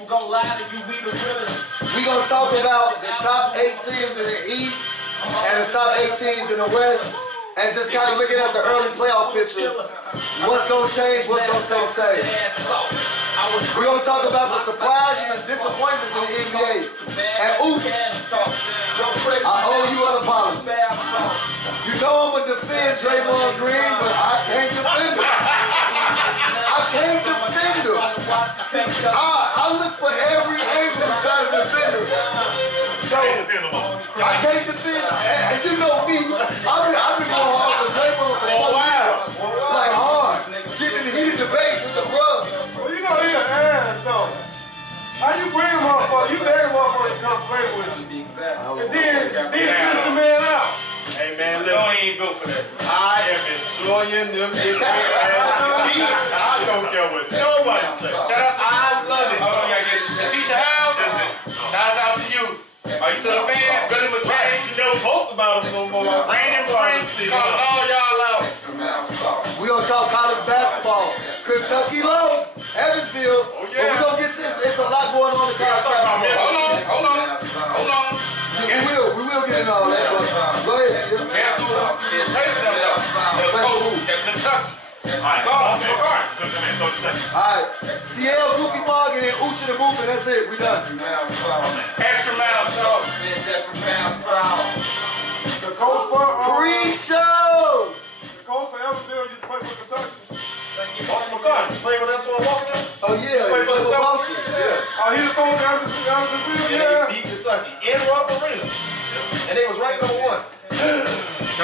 people gonna lie to you, we the realest. We gonna talk about the top 8 teams in the East and the top 8 teams in the West, and just kind of looking at the early playoff picture. What's gonna change? What's gonna stay the same? We're gonna talk about the surprises and disappointments in the NBA. And oops, I owe you an apology. You know I'm gonna defend Draymond Green, but I can't defend him. I can't defend him. I look for every angle to try to defend him. So I can't defend him. And you know me, I've been going hard for Draymond for a while. Like hard. Getting the heated debates with the bros. Well, you know he an ass though. How you bring him motherfucker? You beg a motherfucker to come play with you. And then piss the man out. Hey man, listen. No, he ain't built for that. I am enjoying them big I don't care what nobody says. Shout out to you. I love it. Oh, yeah, the teacher house. Shout out to you. Are you still a fan? Billy McKay. She never post about him no more. Brandon Prince. Call all y'all out. We gonna talk college basketball. Kentucky lost Evansville. Oh, yeah. But we gonna get it's a lot going on in college basketball. Hold on. We will get into all that. But go ahead, Sia. Guess who? That Kentucky. Alright, Alright, CL, Goofy Mog, and then Ucha the Movement. That's it. We done. Extra mouth sauce. The coach for Pre-show. the coach for Evansville used to play for Kentucky. Walter McCartney, play with Antoine Walker now? Oh yeah, Play for the Boston. Celtics? Yeah. Oh, he the coach for Evansville, And yeah. they beat Kentucky in Rupp Arena. And they was ranked number 1. No,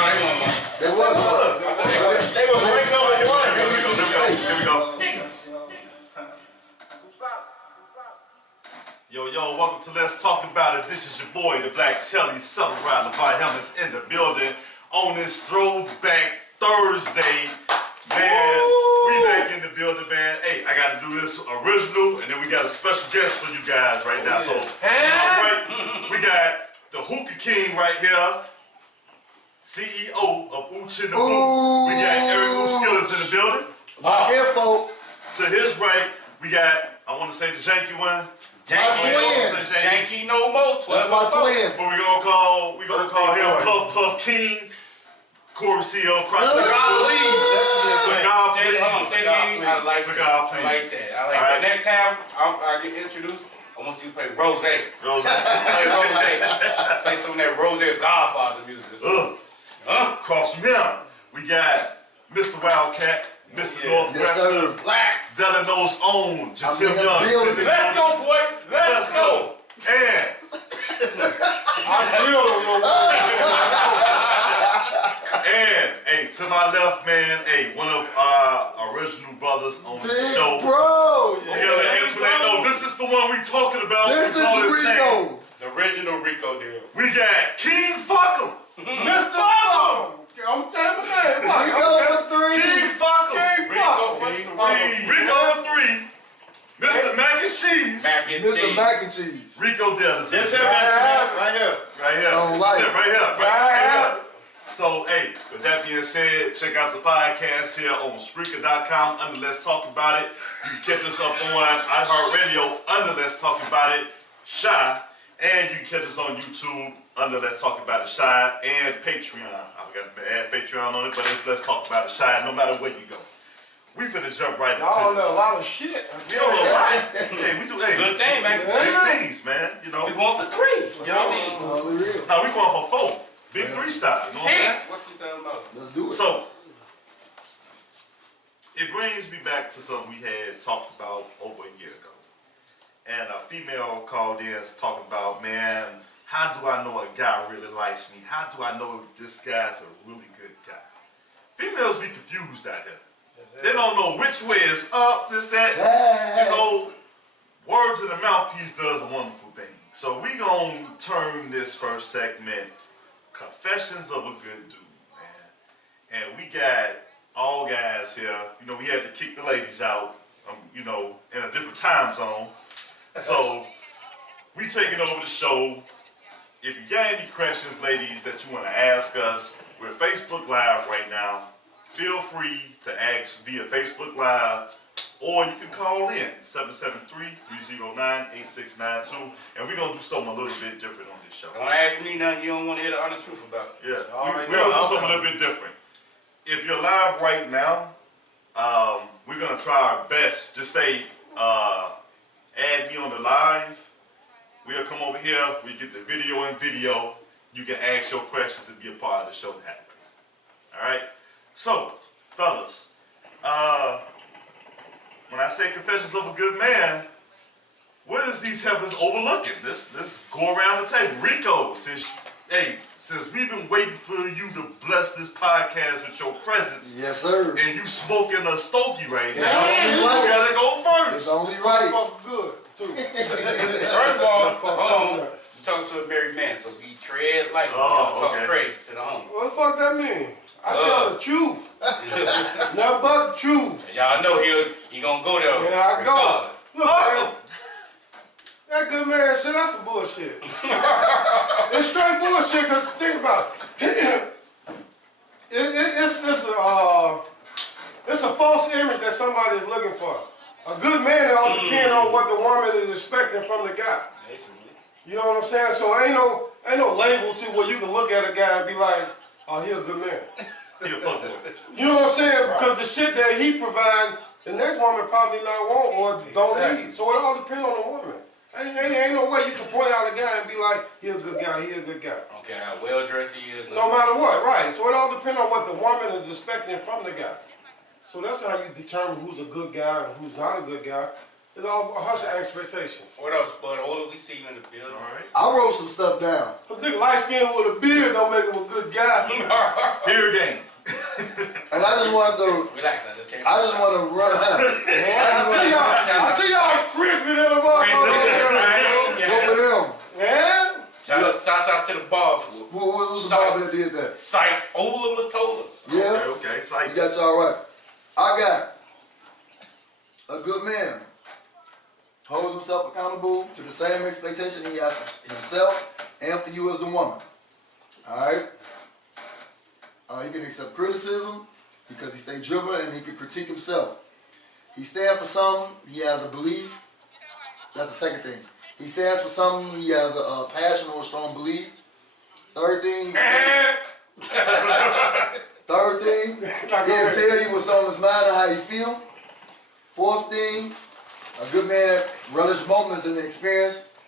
they won one. That's what it was. They was ranked number 1. Here we go. Yo, welcome to Let's Talk About It. This is your boy, the Black Telly, Southern Ride Levi Helmets in the building on this Throwback Thursday. Man, we back in the building, man. Hey, I got to do this original, and then we got a special guest for you guys right now. So, right, we got the Hookah King right here, CEO of Ucha the Boot. We got Eric Uskillers in the building. Lock in, folk. To his right, we got, I want to say the janky one. Janky no more. That's my twin. But we're gonna call him Puff King, Corey C.O. Cigar Please. I like Cigar that. Please. I like that. Next time I get introduced, I want you to play Rose. Play Rose. Play some of that Rose Godfather music. Cross me out. We got Mr. Wildcat, Mr. Northwestern, Black. Delano's own, Jatim Young. Let's go, boy. Let's go. And hey, to my left, man, hey, one of our original brothers on the show. Bro. No, this is the one we talking about. This is Rico. The original Rico deal. We got King Fuckum. Mr. Fuckum. I'm telling you that. Rico for 3. King Fuckum. Rico for 3. Mr. Mac and Cheese. Mr. Mac and Cheese. Rico Dennis. This him right here. Right here. Don't like That's it, right here. Right here. So, hey, with that being said, check out the podcast here on Spreaker.com under Let's Talk About It. You can catch us up on iHeartRadio under Let's Talk About It, Shy. And you can catch us on YouTube under Let's Talk About It, Shy, and Patreon. I forgot to add Patreon on it, but it's Let's Talk About It, Shy, no matter where you go. We finna jump right into Y'all this. know a lot of shit. We don't know why. Hey, we do, hey. Good thing, man. Big things, man. You know. We going for 3. Totally real. No, we going for 4. Big 3 style. You know what I'm saying? 6. What you talking about? Let's do it. So, it brings me back to something we had talked about over a year ago. And a female called in talking about, man, how do I know a guy really likes me? How do I know this guy's a really good guy? Females be confused out here. They don't know which way is up, this, that. You know, words in the mouthpiece does a wonderful thing. So we gonna turn this first segment Confessions of a Good Dude, man. And we got all guys here. You know, we had to kick the ladies out, you know, in a different time zone. So we taking over the show. If you got any questions, ladies, that you want to ask us, we're Facebook Live right now. Feel free to ask via Facebook Live or you can call in 773-309-8692, and we're gonna do something a little bit different on this show. Don't ask me nothing you don't want to hear the honest truth about. Yeah, we're gonna do something a little bit different. If you're live right now, we're gonna try our best. Just say, add me on the live. We'll come over here. We get the video and video. You can ask your questions and be a part of the show. All right. So, fellas, when I say confessions of a good man, what is these heifers overlooking? Let's go around the table. Rico, since we've been waiting for you to bless this podcast with your presence. Yes, sir. And you smoking a stogie right It's now. only You right. gotta go first. It's only right. Good, too. First of all, you talking to a married man, so be tread lightly. Oh, Talk okay. crazy to the home. What the fuck that mean? I tell the truth. Nothing but the truth. Y'all know he gonna go there. Yeah, I go. regardless. Look, man, that good man shit, that's some bullshit. It's straight bullshit, because think about it. It's a false image that somebody is looking for. A good man, it all depends on what the woman is expecting from the guy. You know what I'm saying? So ain't no label to where you can look at a guy and be like, oh, he a good man. He a fuckboy. You know what I'm saying? Because the shit that he provide, the next woman probably not want or don't need. So it all depends on the woman. Ain't no way you can point out a guy and be like, he a good guy, he a good guy. Okay, how well dressed he is. No matter what, right. So it all depends on what the woman is expecting from the guy. So that's how you determine who's a good guy and who's not a good guy. It's all how's your expectations. What else, Spud? Older, we see you in the building. All right. I wrote some stuff down. Cause nigga light skin with a beard don't make him a good guy. Here game. And I just wanted to Relax, I just can't. run out. I see y'all crispy little motherfucker. What with them? Yeah? Shouts out to the barber. Who was the barber that did that? Sykes, Ola Matola. Yes. Okay, You Sykes. got y'all right. I got a good man holds himself accountable to the same expectation he has for himself and for you as the woman. Alright? He can accept criticism because he stays driven and he can critique himself. He stands for something, he has a belief. That's the second thing. He stands for something, he has a passion or a strong belief. Third thing, he'll tell you what's on his mind and how he feel. Fourth thing, a good man relish moments in the experience.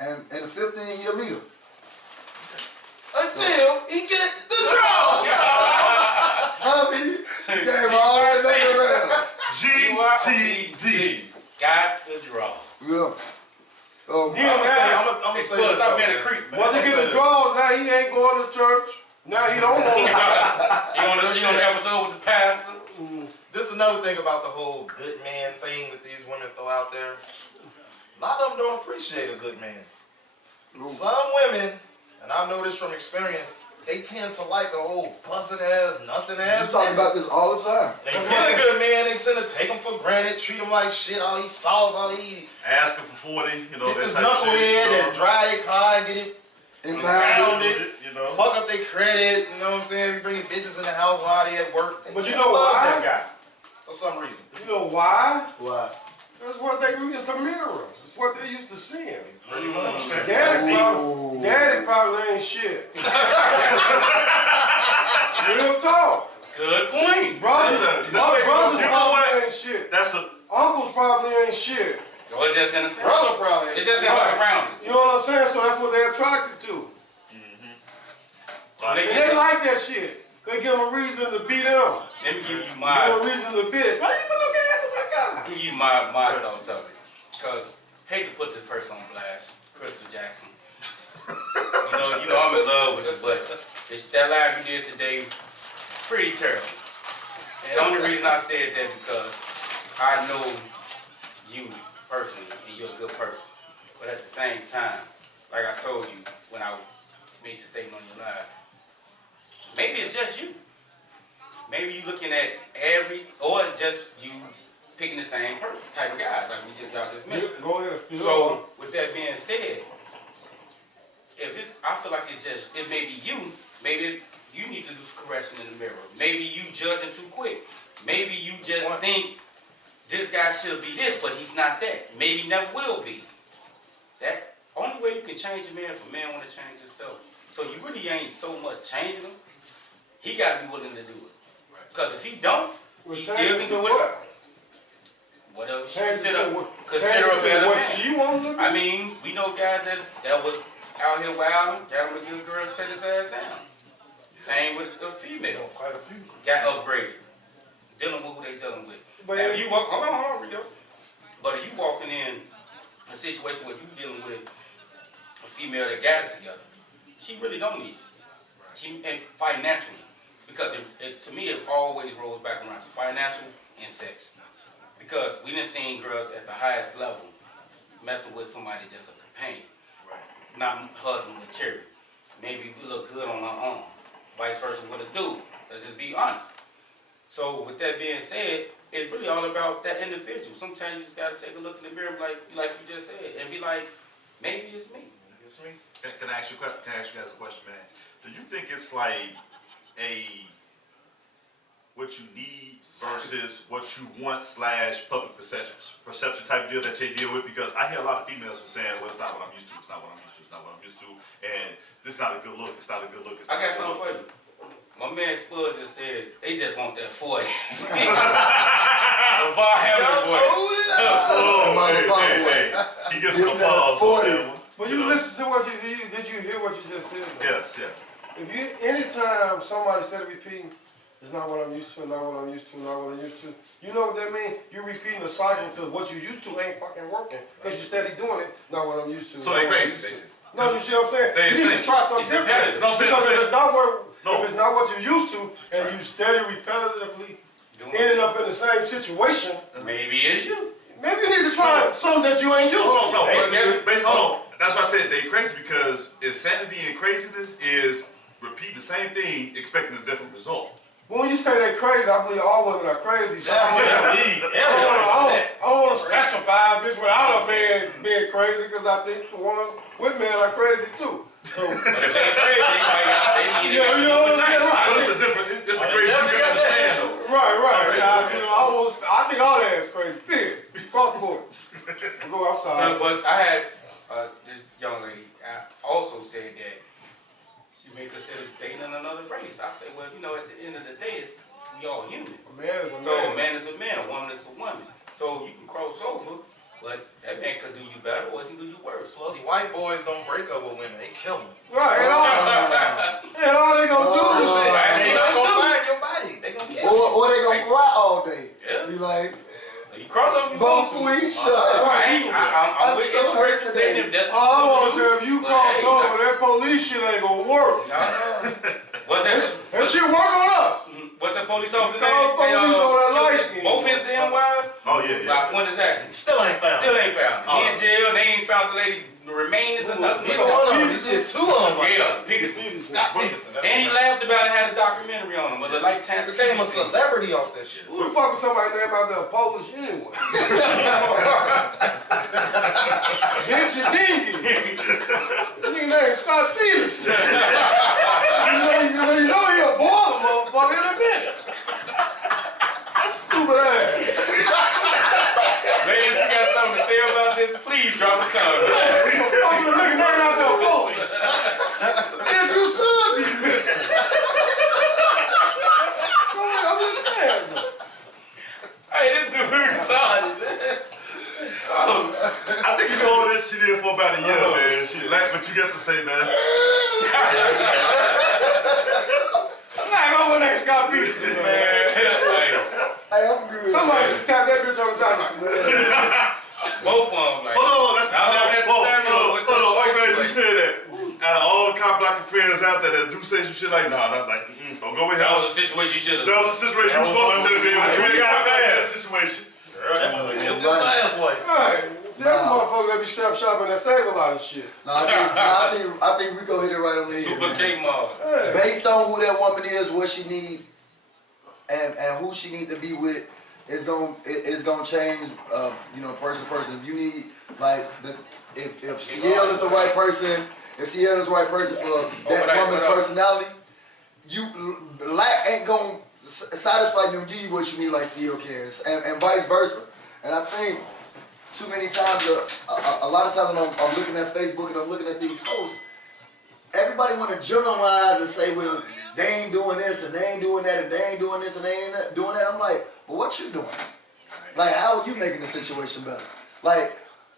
And the fifth thing, he a leader. Until he get the draws. Tommy, you gave all the way around. GTD. Got the draw. Yeah. Oh, Yeah, man. I'm gonna Hey, say Spud, this. stop being a creep, man. Once he get the draws, now he ain't going to church. Now he don't go to You on the episode with the pastor? This is another thing about the whole good man thing that these women throw out there. A lot of them don't appreciate a good man. Some women, and I know this from experience, they tend to like a old busted ass, nothing you ass. talk about this all the time. They get a good man, they tend to take him for granted, treat him like shit. Oh, he's soft, oh, he Asking for 40, you know, get that this type of knucklehead shit. and dry their car and get it Impounded. You know. fuck up their credit, you know what I'm saying? We bringing bitches in the house while they at work. But you They know love why? that guy for some reason. You know why? Why? That's what it's a mirror. It's what they used to see him. Pretty much. Daddy probably ain't shit. Real talk. Good point. Brothers Listen, you know probably what? ain't shit. That's a Uncles probably ain't shit. So it's just in the front. Brother probably. It's just in what's around it. You know what I'm saying? So that's what they're attracted to. So they And get they like that shit. They give them a reason to beat them. Let me give you Give them my a reason to bitch. Why you put no gas on my guy? Let me give you my thoughts of it. Because hate to put this person on blast, Crystal Jackson. you know I'm in love with you, but it's that live you did today, pretty terrible. And the only reason I said that because I know you personally and you're a good person. But at the same time, like I told you when I made the statement on your live, maybe it's just you. Maybe you looking at or just you picking the same type of guys like y'all just mentioned. Go ahead. So with that being said, I feel like it may be you. Maybe you need to do some correction in the mirror. Maybe you judging too quick. Maybe you just think this guy should be this, but he's not that. Maybe never will be. That only way you can change a man if a man want to change himself. So you really ain't so much changing him. He got to be willing to do it. Because if he don't, Well, he change still it can to do what? whatever she Change it to consider what? a Change it to better what man. she want to be? I mean, we know guys that was out here wilding, got him a good girl, set his ass down. Same with the female. Quite a few. Got upgraded. Dealing with who they dealing with. But Now, yeah. if you walk, hold on, Rico. But if you walking in a situation where you dealing with a female that got it together, she really don't need you. She and financially, because to me it always rolls back around to financial and sex. Because we done seen girls at the highest level messing with somebody just a companion, not husband material. Maybe we look good on our own. Vice versa with a dude. Let's just be honest. So with that being said, it's really all about that individual. Sometimes you just gotta take a look in the mirror, like you just said, and be like, maybe it's me. It's me. Can I ask you guys a question, man? Do you think it's like what you need versus what you want / public perception type deal that they deal with? Because I hear a lot of females saying, well, it's not what I'm used to, it's not what I'm used to, it's not what I'm used to, and this is not a good look, it's not a good look, it's not I got a good something look. for you. My man Spud just said they just want that 40. LeVar Hamilton boy. Oh, hey. He gets some Give that applause 40. on that one. But you listen to what did you hear what you just said? Yes, yeah. If you, anytime somebody instead of repeating, it's not what I'm used to, not what I'm used to, not what I'm used to. You know what that means? You're repeating the cycle because what you used to ain't fucking working. Because you steady doing it, not what I'm used to. So not they what I'm crazy, used to. basically. No, you see what I'm saying? They You need to try something it's different. repetitive. No, I'm saying- Because if it's not No. if it's not what you're used to, and you steady repetitively ending up in the same situation, Maybe it's you. maybe you need to try something that you ain't used Hold on, to. no, Basically- hold on. That's why I said they crazy, because insanity and craziness is repeat the same thing expecting a different result. When you say they're crazy, I believe all women are crazy. So I don't want to specify this without a man being crazy, because I think the ones with men are crazy too. So, But if they crazy, they need yeah, you know what I'm saying? But Right, it's a different, it's a crazy you can understand though. right. Okay. I think all that is crazy. Period. Cross the board. I'm sorry. But I had this young lady also said that she may consider dating another race. I said, well, you know, at the end of the day, we all human. A man is a So a man. man is a man, a woman is a woman. So you can cross over, but that man could do you better or he can do you worse. Plus, white boys don't break up with women; they kill them. Right, and all they gonna do is Shit, right. they not gonna find your body. They gonna kill you. Or they gonna cry all day. Yeah. Be like, You cross over, you both go to. we shut. I'm with so hurt interest today. if that's all I what want you to say, do. if you But cross hey, over, that police shit ain't gonna work. No. What that? That shit work on us. What the police officer Call police on that light skin. both his damn wives? Oh yeah, By yeah. point is that? Still ain't found. Still ain't found. He in jail, they ain't found the lady remains or nothing. He one of them. He did two of them. Yeah, Peterson. Scott Peterson. And he laughed about it, had a documentary on him, was a lifetime became a TV. celebrity off that shit. Who the fuck is somebody named out there Polish anyway? Get your dingy. Nigga named Scott Peterson. you know he a baller, motherfucker, in a minute. Stupid ass. Ladies, you got something to say about this? Please drop a comment. Fucking nigga named out there Polish. Yes, you should be. I'm just saying. Hey, this dude retarded, man. I think you hold this shit in for about a year, man. Shit, like what you got to say, man. I'm not going with that Scott Peterson, man. Hey, I'm good. Somebody should tap that bitch on the dime. Both of them, like. Hold on, that's Now that hold on. I'm glad you like, said that. Out of all the cop blocking friends out there that do say some shit like, nah, not like, don't go with him. that was a situation you should have That was a situation you were supposed to be able to really get got out of that fast. situation. Killed his last wife. Right. See, that's a motherfucker that be shopping that save a lot of shit. I think we go hit it right on the head. Super man. K Mall. Based on who that woman is, what she need, and who she need to be with, it's gonna change. You know, person to person. If you need if CL is the right person, if CL is the right person for that woman's personality, lack ain't gonna satisfy you and give you what you need like CL can, and vice versa. And I think too many times, a lot of times when I'm looking at Facebook and I'm looking at these posts, everybody want to generalize and say, well, they ain't doing this and they ain't doing that and they ain't doing this and they ain't doing that. I'm like, but what you doing? Like, how are you making the situation better? Like,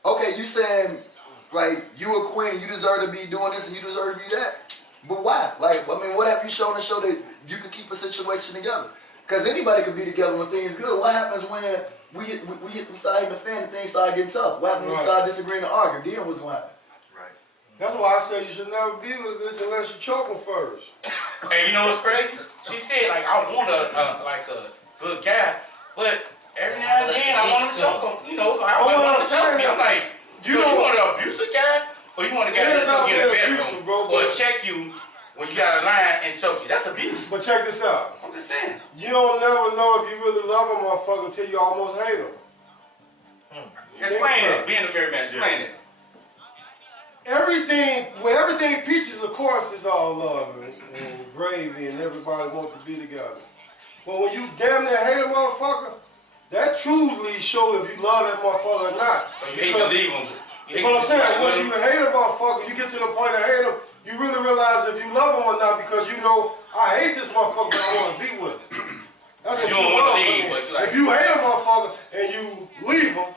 okay, you saying, like, you a queen and you deserve to be doing this and you deserve to be that. But why? Like, I mean, what have you shown to show that you can keep a situation together? Because anybody can be together when things good. What happens when we start hitting the fan and things start getting tough? What happens when we start disagreeing and arguing? Then what's going to happen? Right. That's why I say you should never be with a bitch unless you choke them first. Hey, you know what's crazy? She said, like, I want a good guy, but every now and then I want to choke him. You know, I want to choke me. I'm like, you want an abusive guy, or you want a guy that took you in the bedroom, or check you when you got a line and choke you? That's abuse. But check this out. I'm just saying. You don't never know if you really love a motherfucker until you almost hate him. Explain it. Being a married man, explain it. When everything peaches, of course, it's all love and gravy and everybody wants to be together. But when you damn near hate a motherfucker, that truly shows if you love that motherfucker or not. So you hate to leave him. You know what I'm saying? Once you hate a motherfucker, you get to the point of hate him, you really realize if you love him or not, because you know, I hate this motherfucker, but I want to be with him. That's what You you don't want love. to leave, but you like, If you hate a motherfucker and you leave him,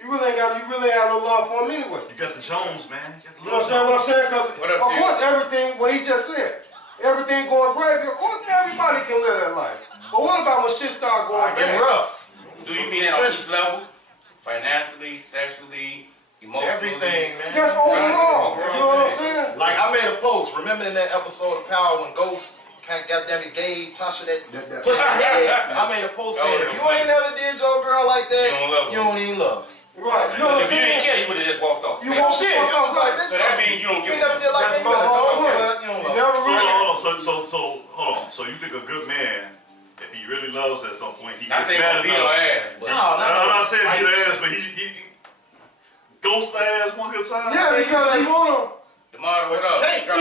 you really ain't have no love for him anyway. You got the Jones, man. You know what I'm saying? Because of course everything, what he just said, everything going gravy, of course everybody can live that life. But what about when shit starts going Getting bad? rough. do you mean that on each level? Financially, sexually, emotionally? Everything, man. Just overall, you know what I'm saying? Like I made a post. Remember in that episode of Power when Ghost goddamn it gave Tasha that push her head? I made a post saying if you ain't never did your girl like that, you don't even love her. Right, you know what I'm If you didn't saying? care, you would have just walked off. You won't Shit, shit. you was like, So that means you don't you give ain't never did like That's that. my whole You point. don't You love never her. really. Hold on. So you think a good man, if he really loves at some point, he Not gets saying mad beat her enough. ass, but I'm not saying beat her ass, but he ghost her ass one good time. Yeah, because he wanna. DeMar, what up? Hey, Drop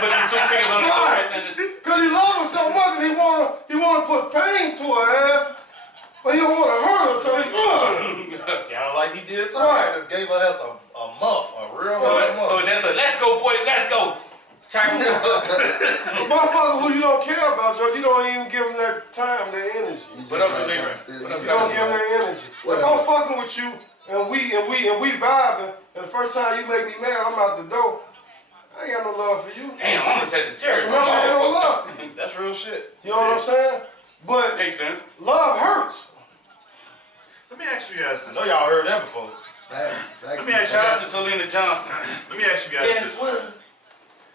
Put them 2 fingers on the ass and Cause he loves her so much and he wanna put pain to her ass, but he don't wanna hurt her, so he kind of like he did to Right. her. Just gave her ass a muff, a real So muff. that's a let's go, boy, let's go. Type of a motherfucker who you don't care about, Joe, you don't even give him that time, that energy. What up, Delira? You don't give him that energy. If I'm fucking with you and we vibing, and the first time you make me mad, I'm out the door. I ain't got no love for you. Damn, I'm a Sagittarius. Remember, I ain't no love for you. That's real shit. You know what I'm saying? But Makes sense. love hurts. Let me ask you guys I this. know y'all heard that before. Let me ask you Shout out to guys. Selena Johnson. Let me ask you guys Guess this. what?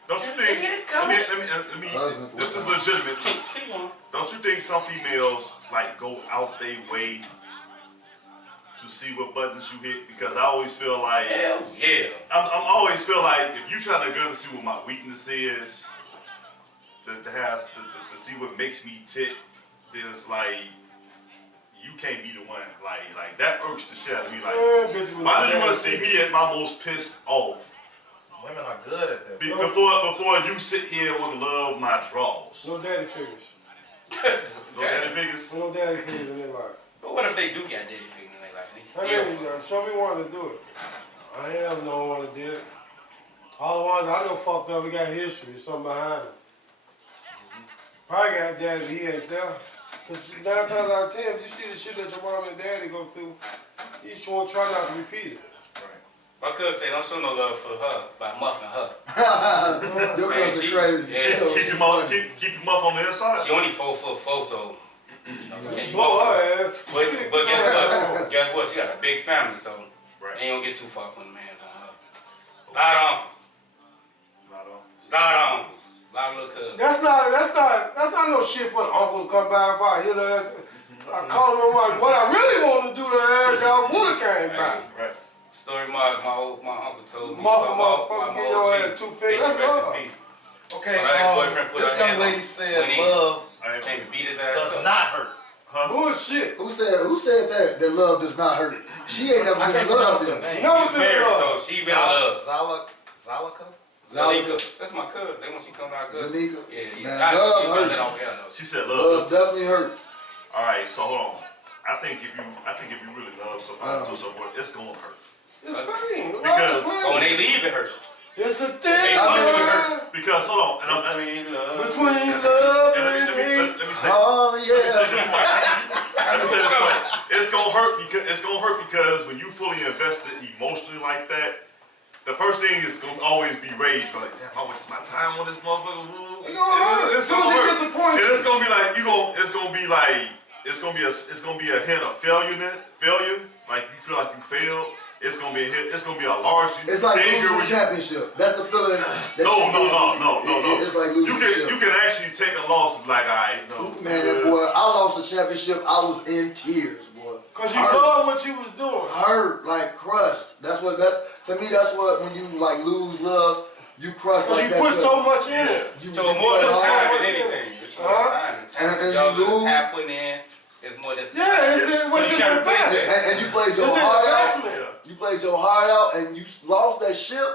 Don't you think? Let me. This is legitimate too. Keep on. Don't you think some females like go out their way to see what buttons you hit? Because I always feel like Hell yeah. I'm always feel like if you trying to go to see what my weakness is, to see what makes me tick, then it's like you can't be the one. Like that irks the shit out of me. Like, why do you want to see me at my most pissed off? Women are good at that. Before you sit here and want to love my draws. No daddy figures. No daddy figures. No daddy figures in their life. But what if they do got daddy figure in their life? And they I still mean, show me one to do it. I ain't have no one that did it. All the ones I know fucked up, we got history, something behind them. Probably got daddy, he ain't there. Because 9 times out of 10, if you see the shit that your mom and daddy go through, you just want to try not to repeat it. My cousin said, don't show no love for her by muffing her. Your cousin crazy. Yeah. Keep your muff on the inside. She only 4'4", so you know, can't you Blow muff her her? ass. But guess what? Guess what? She got a big family, so Right. they ain't gonna get too far putting their hands on her. Lot of uncles, Not on. lot of uncles, lot of little cousins. That's not no shit for the uncle to come by if I hear the ass. I call him like, what I really want to do to the ass, y'all would have came by. Right. Story my uncle told me. Motherfucker, get your ass 2 fingers. Rest in That's peace. Okay, My ex-boyfriend put this her young hand lady on said when he- love Came to beat his ass does up. not hurt. Bullshit. Who said that love does not hurt? She ain't never I been can't in love pronounce her yet. name. Never He's been in married, love. so she been in love. Zalika? Zanika. That's my cousin. They want she come out good. Zanika. Yeah. Man, Nah, love she hurt. that off air though. She said Love love. definitely hurt. All right, so hold on. I think if you really love somebody, do something, it's gonna hurt. It's pain. Because- Oh, when they leave, it hurt. It's a thing. They hurt. Because hold on, and Between love let and me say. Oh Let me say yeah. this point. Let me say this point. It's gonna hurt because when you fully invested emotionally like that, the first thing is gonna always be rage. Like, damn, I wasted my time on this motherfucker. It's gonna hurt. Disappointed. And it's gonna be like it's gonna be a hint of failure. Like you feel like you failed. It's gonna be a hit. It's gonna be a large It's like anger losing with the you. championship. That's the feeling. That No. It's like losing the You can actually take a loss and be like, alright, Man, boy, I lost the championship. I was in tears, boy. Cause you love what you was doing. Hurt, like crushed. To me. That's what when you like lose love, you crush Cause like you that. put so much in it. So more than time than anything. It's more Huh? time. The time And y'all you lose. the time putting in is more than What's in the best? And you played your It's an heart out. investment. You played your heart out, and you lost that ship.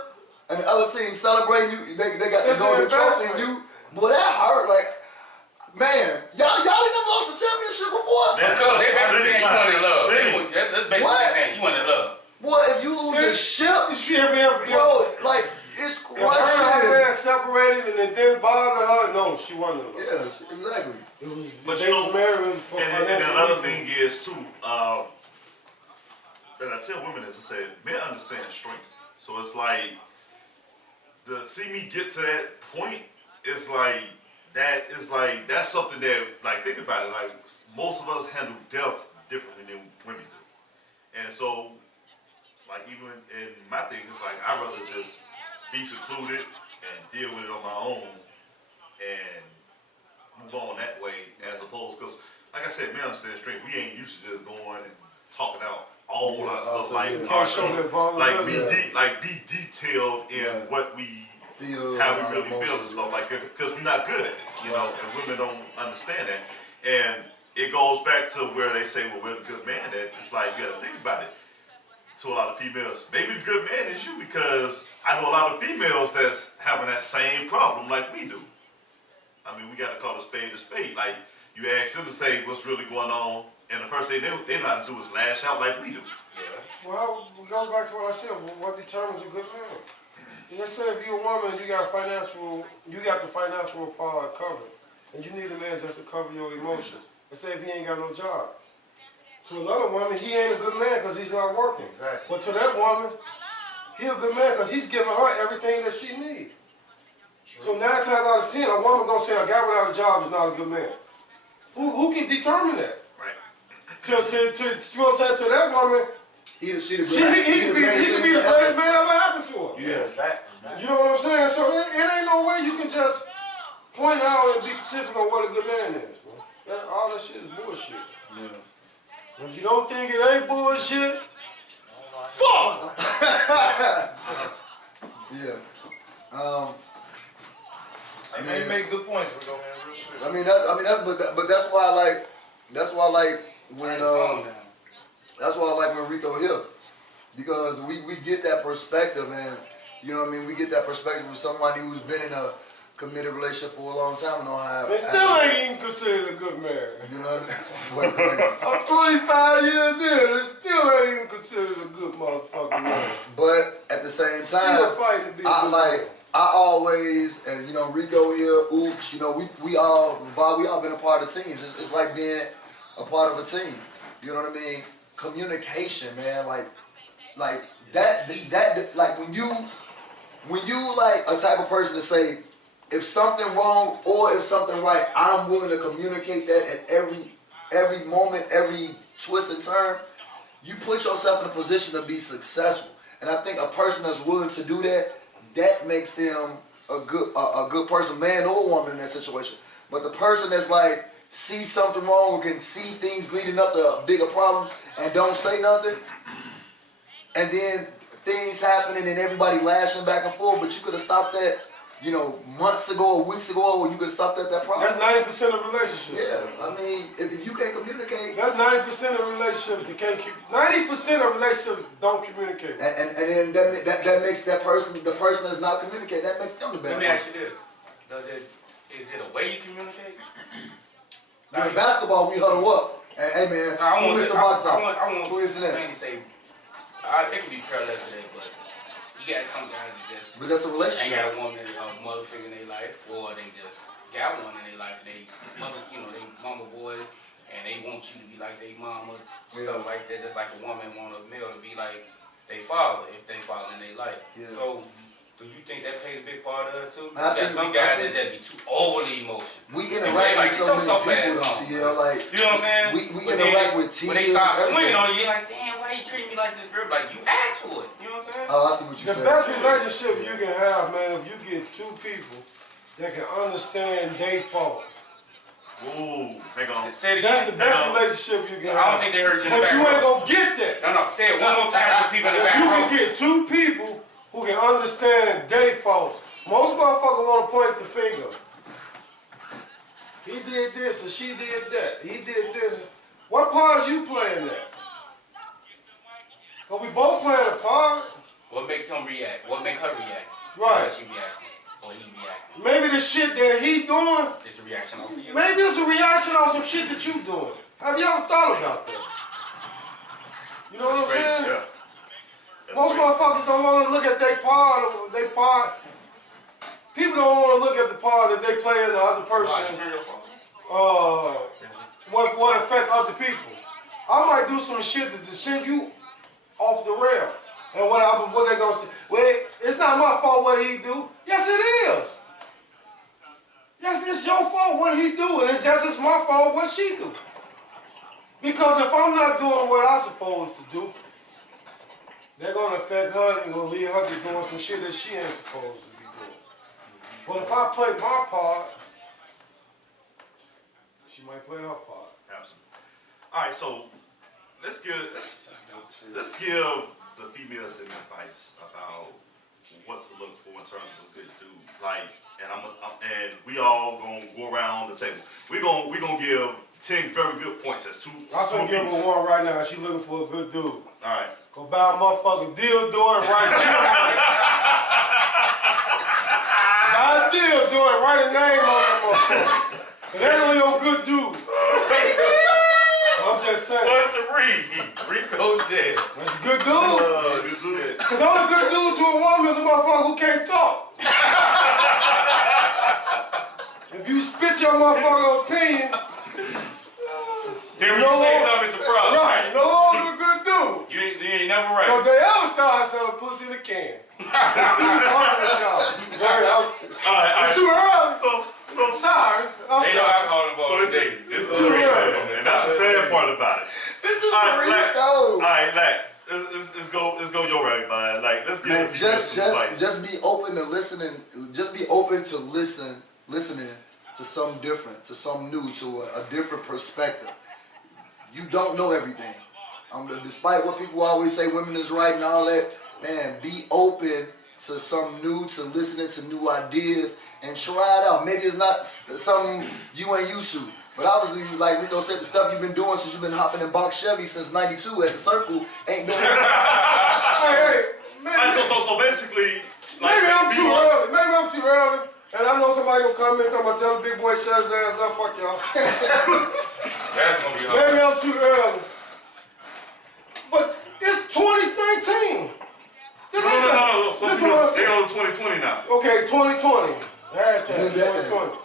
And the other team celebrating you. They got the It's an golden trophy. investment. And you, boy, that hurt. Like, man, y'all ain't never lost the championship before. Man, Because they basically saying you wanted love. Listen. That's basically What? saying you wanted love. Boy, if you lose the ship, bro, like it's If her and her crushing. man separated and it didn't bother her, no, she wasn't alone. Yes, exactly. But They you know, was married for and financial another reasons. thing is too, that I tell women is I say, men understand strength. So it's like, to see me get to that point, it's like, that's something that, like, think about it, like, most of us handle death differently than women do. And so, like, even in my thing, it's like, I'd rather just be secluded and deal with it on my own and move on that way, as opposed, because like I said, men understand strength. We ain't used to just going and talking out all our stuff like Can't show that vulnerability. be detailed in what we Feel how we really emotions, feel and stuff like that, because we're not good at it, you know, and women don't understand that. And it goes back to where they say, well, where's the good man at? It's like, you gotta think about it. To a lot of females, maybe the good man is you, because I know a lot of females that's having that same problem like we do. I mean, we gotta call a spade a spade. Like, you ask them to say what's really going on, and the first thing they know how to do is lash out like we do. Well, we go back to what I said. What determines a good man? Let's say if you're a woman and you got the financial part covered, and you need a man just to cover your emotions. Let's say if he ain't got no job. To another woman, he ain't a good man because he's not working. Exactly. But to that woman, he a good man because he's giving her everything that she needs. So 9 times out of 10, a woman gonna say a guy without a job is not a good man. Who can determine that? Right. You know what I'm saying? To that woman, He he can be the greatest man ever happened to her. Yeah. Facts. You know what I'm saying? So it ain't no way you can just point out and be specific on what a good man is, man. All that shit is bullshit. Yeah. If you don't think it ain't bullshit, fuck! Yeah. I mean, you make good points, Rico, man. Real shit. But that's why I like when Rico here, because we get that perspective, and you know what I mean. We get that perspective from somebody who's been in a committed relationship for a long time and don't have. They still ain't even considered a good man. You know what I mean? I'm 25 years in, they still ain't even considered a good motherfucking man. But at the same time, Still fighting to be a good man. I always, and you know, Rico here, Ooch, you know, we all been a part of teams. It's like being a part of a team. You know what I mean? Communication, man. Like when you like a type of person to say, if something wrong or if something right, I'm willing to communicate that at every moment, every twist and turn. You put yourself in a position to be successful, and I think a person that's willing to do that, that makes them a good person, man or woman in that situation. But the person that's like see something wrong or can see things leading up to bigger problems and don't say nothing, and then things happening and everybody lashing back and forth, but you could have stopped that you know, months ago or weeks ago, where you could have stopped at that problem. That's 90% of relationships. Yeah, I mean, if you can't communicate, That's 90% of relationships that can't. 90% of relationships don't communicate. and then that makes that person, the person that's not communicating, that makes them the bad Let me ask person. you this: is it a way you communicate? In basketball, we huddle up. And, hey man, who is the box out? Who is in that? Mainly say, it can be parallel to that, but you got some guys that just But that's a ain't relationship. got a woman, mother figure in their life, or they just got one in their life. They mother, they mama boys, and they want you to be like their mama, stuff like that. Just like a woman want a male to be like their father if they father in their life. Yeah. So, do you think that plays a big part of it too? You I got think- some I guys think- that be too overly emotional. We interact with so many people, CL, like, You know what I'm saying? we But interact with when they teachers, start everything. swinging on you, you're like, damn, why you treating me like this, girl? Like, you asked for it. You know what I'm saying? Oh, I see what The you're saying. best relationship you can have, man, if you get two people that can understand their faults. Ooh, hang on. Say it That's the again. best No. relationship you can I don't have. think they heard you in the But back you ain't row. gonna get that. No, say it one more time for the people in the If back you row. can get two people who can understand their faults. Most motherfuckers want to point the finger. He did this and she did that. He did this. What part is you playing at? Cause we both playing a part. What make him react? What make her react? Right. How she reacting? Or he reacting? Maybe the shit that he doing, It's a reaction off of you. maybe it's a reaction on some shit that you doing. Have you ever thought about that? You know what I'm Great, saying? yeah. That's Most great. motherfuckers don't want to look at their part. People don't want to look at the part that they play in the other person. What affect other people. I might do some shit to send you off the rail. And what they gonna say? Well, it's not my fault what he do. Yes, it is. Yes, it's your fault what he do, and it's my fault what she do. Because if I'm not doing what I'm supposed to do, they're gonna affect her and gonna lead her to doing some shit that she ain't supposed to be doing. But if I play my part, she might play her part. Absolutely. All right, so let's give the females some advice about what to look for in terms of a good dude. Like, and we all gonna go around the table. We gonna give 10 very good points. That's two. I'm gonna give her one right now. She looking for a good dude. All right. Go buy a motherfucking dildo and write buy a dildo and write a name on that motherfucker. And that's your good dude. I'm just saying. What's the read? Rico's dead. That's a good dude. This is it. Cause only good dude to a woman is a motherfucker who can't talk. If you spit your motherfucking opinions, Then when you say something, it's a problem. right, no longer a good dude. You ain't never Cause right. they ever start selling pussy in a can. All right. It's too early. So Sorry. I'm Ain't no sorry. alcohol involved. So This is too real. early. And that's the sad part about it. This is All the right, real Black. though. All right, Black. Let's go your way, man. Like, let's give Man, the females some advice. just be open to listening. Just be open to listening to something different, to something new, to a different perspective. You don't know everything. Despite what people always say, women is right and all that. Man, be open to something new, to listening to new ideas, and try it out. Maybe it's not something you ain't used to. But obviously, like Rico said, the stuff you've been doing since you've been hopping in box Chevy since '92 at the Circle ain't been. Hey, man. All right, so basically, like, Maybe I'm too people- early. Maybe I'm too early. And I know somebody gonna come in and talk about tell the big boy shut his ass up. Fuck y'all. That's gonna be hard. Maybe I'm too early. But it's 2013. This ain't the- No. Some Listen people, what I'm they saying. on 2020 now. Okay, 2020. Hashtag Look at that. 2020.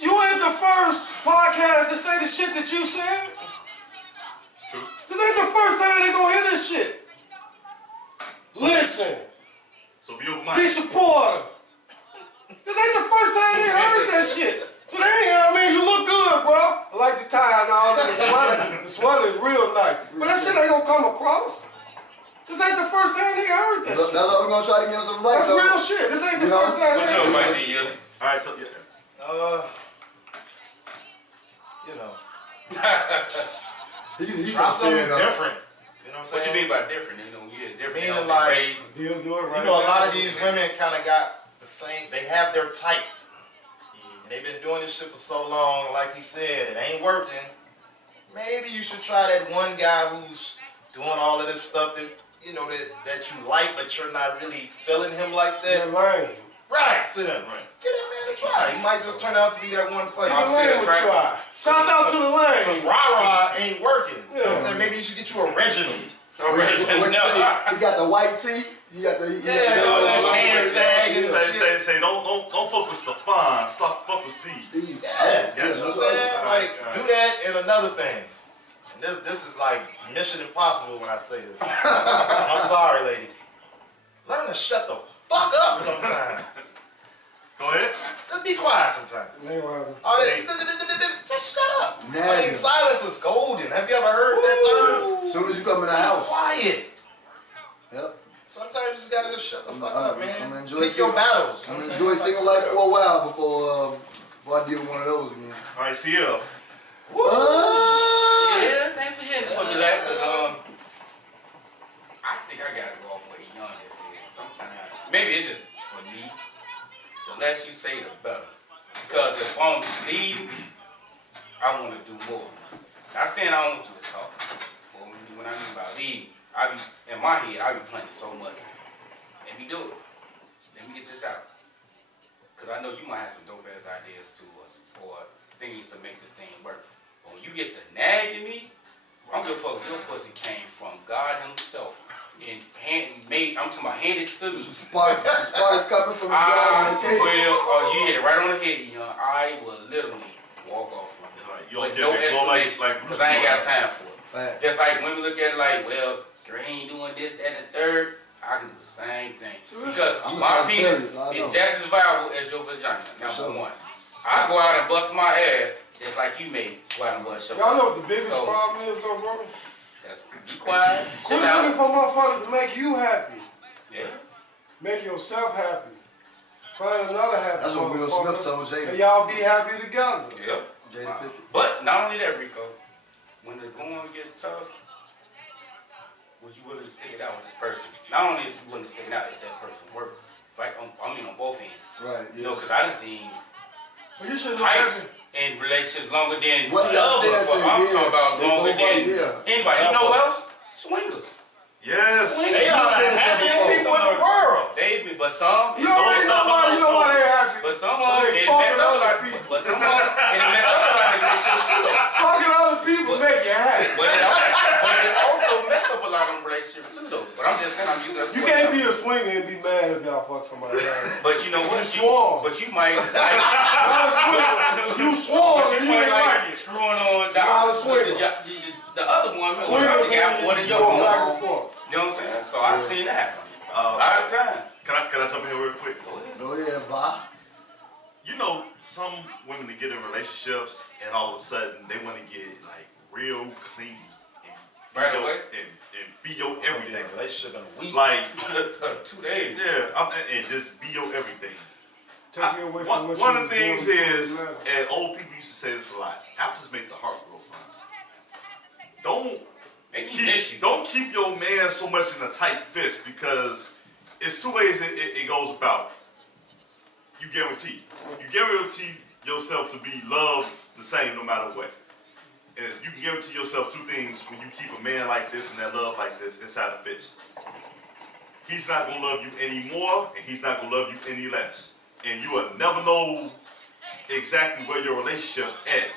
You ain't the first podcast to say the shit that you said. True. This ain't the first time they gonna hear this shit. Listen. So be open Be minded. supportive. This ain't the first time they heard that shit. So they ain't, you look good, bro. I like the tie and all that. The sweater is real nice. But that shit ain't gonna come across. This ain't the first time they heard that That's shit. what we're gonna try to give them some advice. That's real shit. This ain't the You know, first time What's they your heard advice, that. Yelly? All right, so yeah. You know, He's try something saying, different. You know what I'm What saying? you mean by different? You know, yeah, different. Meaning You know, like- raised. Deal do it right You know, a now. lot of these women kind of got the same. They have their type, and they've been doing this shit for so long. Like he said, it ain't working. Maybe you should try that one guy who's doing all of this stuff that you know that you like, but you're not really feeling him like that. That lane. Right, to them. Right. Get that man a try. He might just turn out to be that one for you. The lane would try. Shouts out to the lane. Because rah-rah ain't working. You know what I'm Yeah. saying? Maybe you should get you a Reginald. What you say? He got the white tee. You got the hand sag and Say don't fuck with Stefan. Stop fuck with Steve. Steve. Yeah, you know what I'm saying? Like, Alright. do that and another thing. And this is like mission impossible when I say this. I'm sorry, ladies. Learn to shut the fuck up sometimes. Go ahead. Just be quiet sometimes. Ain't what happened. Oh, just shut up. I Nagging. mean, silence is golden. Have you ever heard that term? As soon as you come in the house. Quiet. Yep. Sometimes you just gotta just shut the fuck up, man. I'm enjoy Pick your battles. I'm gonna enjoy single life for a while before I deal with one of those again. All right, CL. Yeah, thanks for hitting for me that. Cause I think I gotta go off what Young just said. Sometimes maybe it's just for me. The less you say, the better. Because if I'm leading, I want to do more. Not saying I don't want you to talk, but when I mean by leading, I be in my head. I be planning so much. Let me do it. Let me get this out. Cause I know you might have some dope ass ideas too, or things to make this thing work. But when you get the nagging me, I'm gonna fuck your pussy came from God Himself and I'm talking about handed to me. Sparks coming from the Well, job. you hit it right on the head, Young. I will literally walk off from it. Like, you don't With care no if they blow like explanation, Bruce because I ain't got Lee. time for it. Fact. Just like when we look at it like, well, Dre ain't doing this, that, and the third, I can do the same thing. Because I'm my so penis serious, I is know. just as viable as your vagina, number Sure. one. I go out and bust my ass just like you may go out and bust your Y'all know what the biggest So- problem is though, bro? That's, be quiet, Quit chill looking out. for motherfuckers to make you happy. Yeah. Make yourself happy. Find another happy That's what Will Smith motherfucker, told Jada. and y'all be happy together. Yep. Jada Pinkett. But not only that, Rico, when the going get tough, would you willing to stick it out with this person? Not only if you willing to stick it out, it's that person work. Right? On both ends. Right. You know, Yeah. because I done seen But you should look heights at it. in relationships longer than What y'all others. said But that, I'm yeah, talking about they longer both than right, yeah. anybody. You know who else? Swingers. Yes. They are the said that happiest before. people in the world. They be, but some. You already know why. You know why they happy. But some of So them, they it messed fucking up other like. people. But some of them, it messed up like relationships too, though. Fucking other people make you happy. But it also messed up a lot of them relationships too, though. But I'm just saying, I'm using that. You can't be a swinger and be mad if y'all fuck somebody else. But you know what? You swore. But you might like. You swore But and you you might ain't like like it. screwing on Not a swinger. the other woman or the Swinger other guy more than means you your go back woman. and forth. You know what I'm saying? So I've seen that happen a lot of times. Can I jump in here real quick? Go ahead, Bob. You know, some women that get in relationships and all of a sudden they want to get like real clingy and be Right your- away? and be your everything. Relationship in a week. Like 2 days. and just be your everything. Take you away from what One you of the things doing is, before you and old people used to say this a lot, apples make the heart grow fond. Make you miss you. Don't keep your man so much in a tight fist because it's two ways it goes about. You guarantee yourself to be loved the same no matter what. And you can guarantee yourself two things when you keep a man like this and that love like this inside the fist. He's not gonna love you any more and he's not gonna love you any less. And you will never know exactly where your relationship at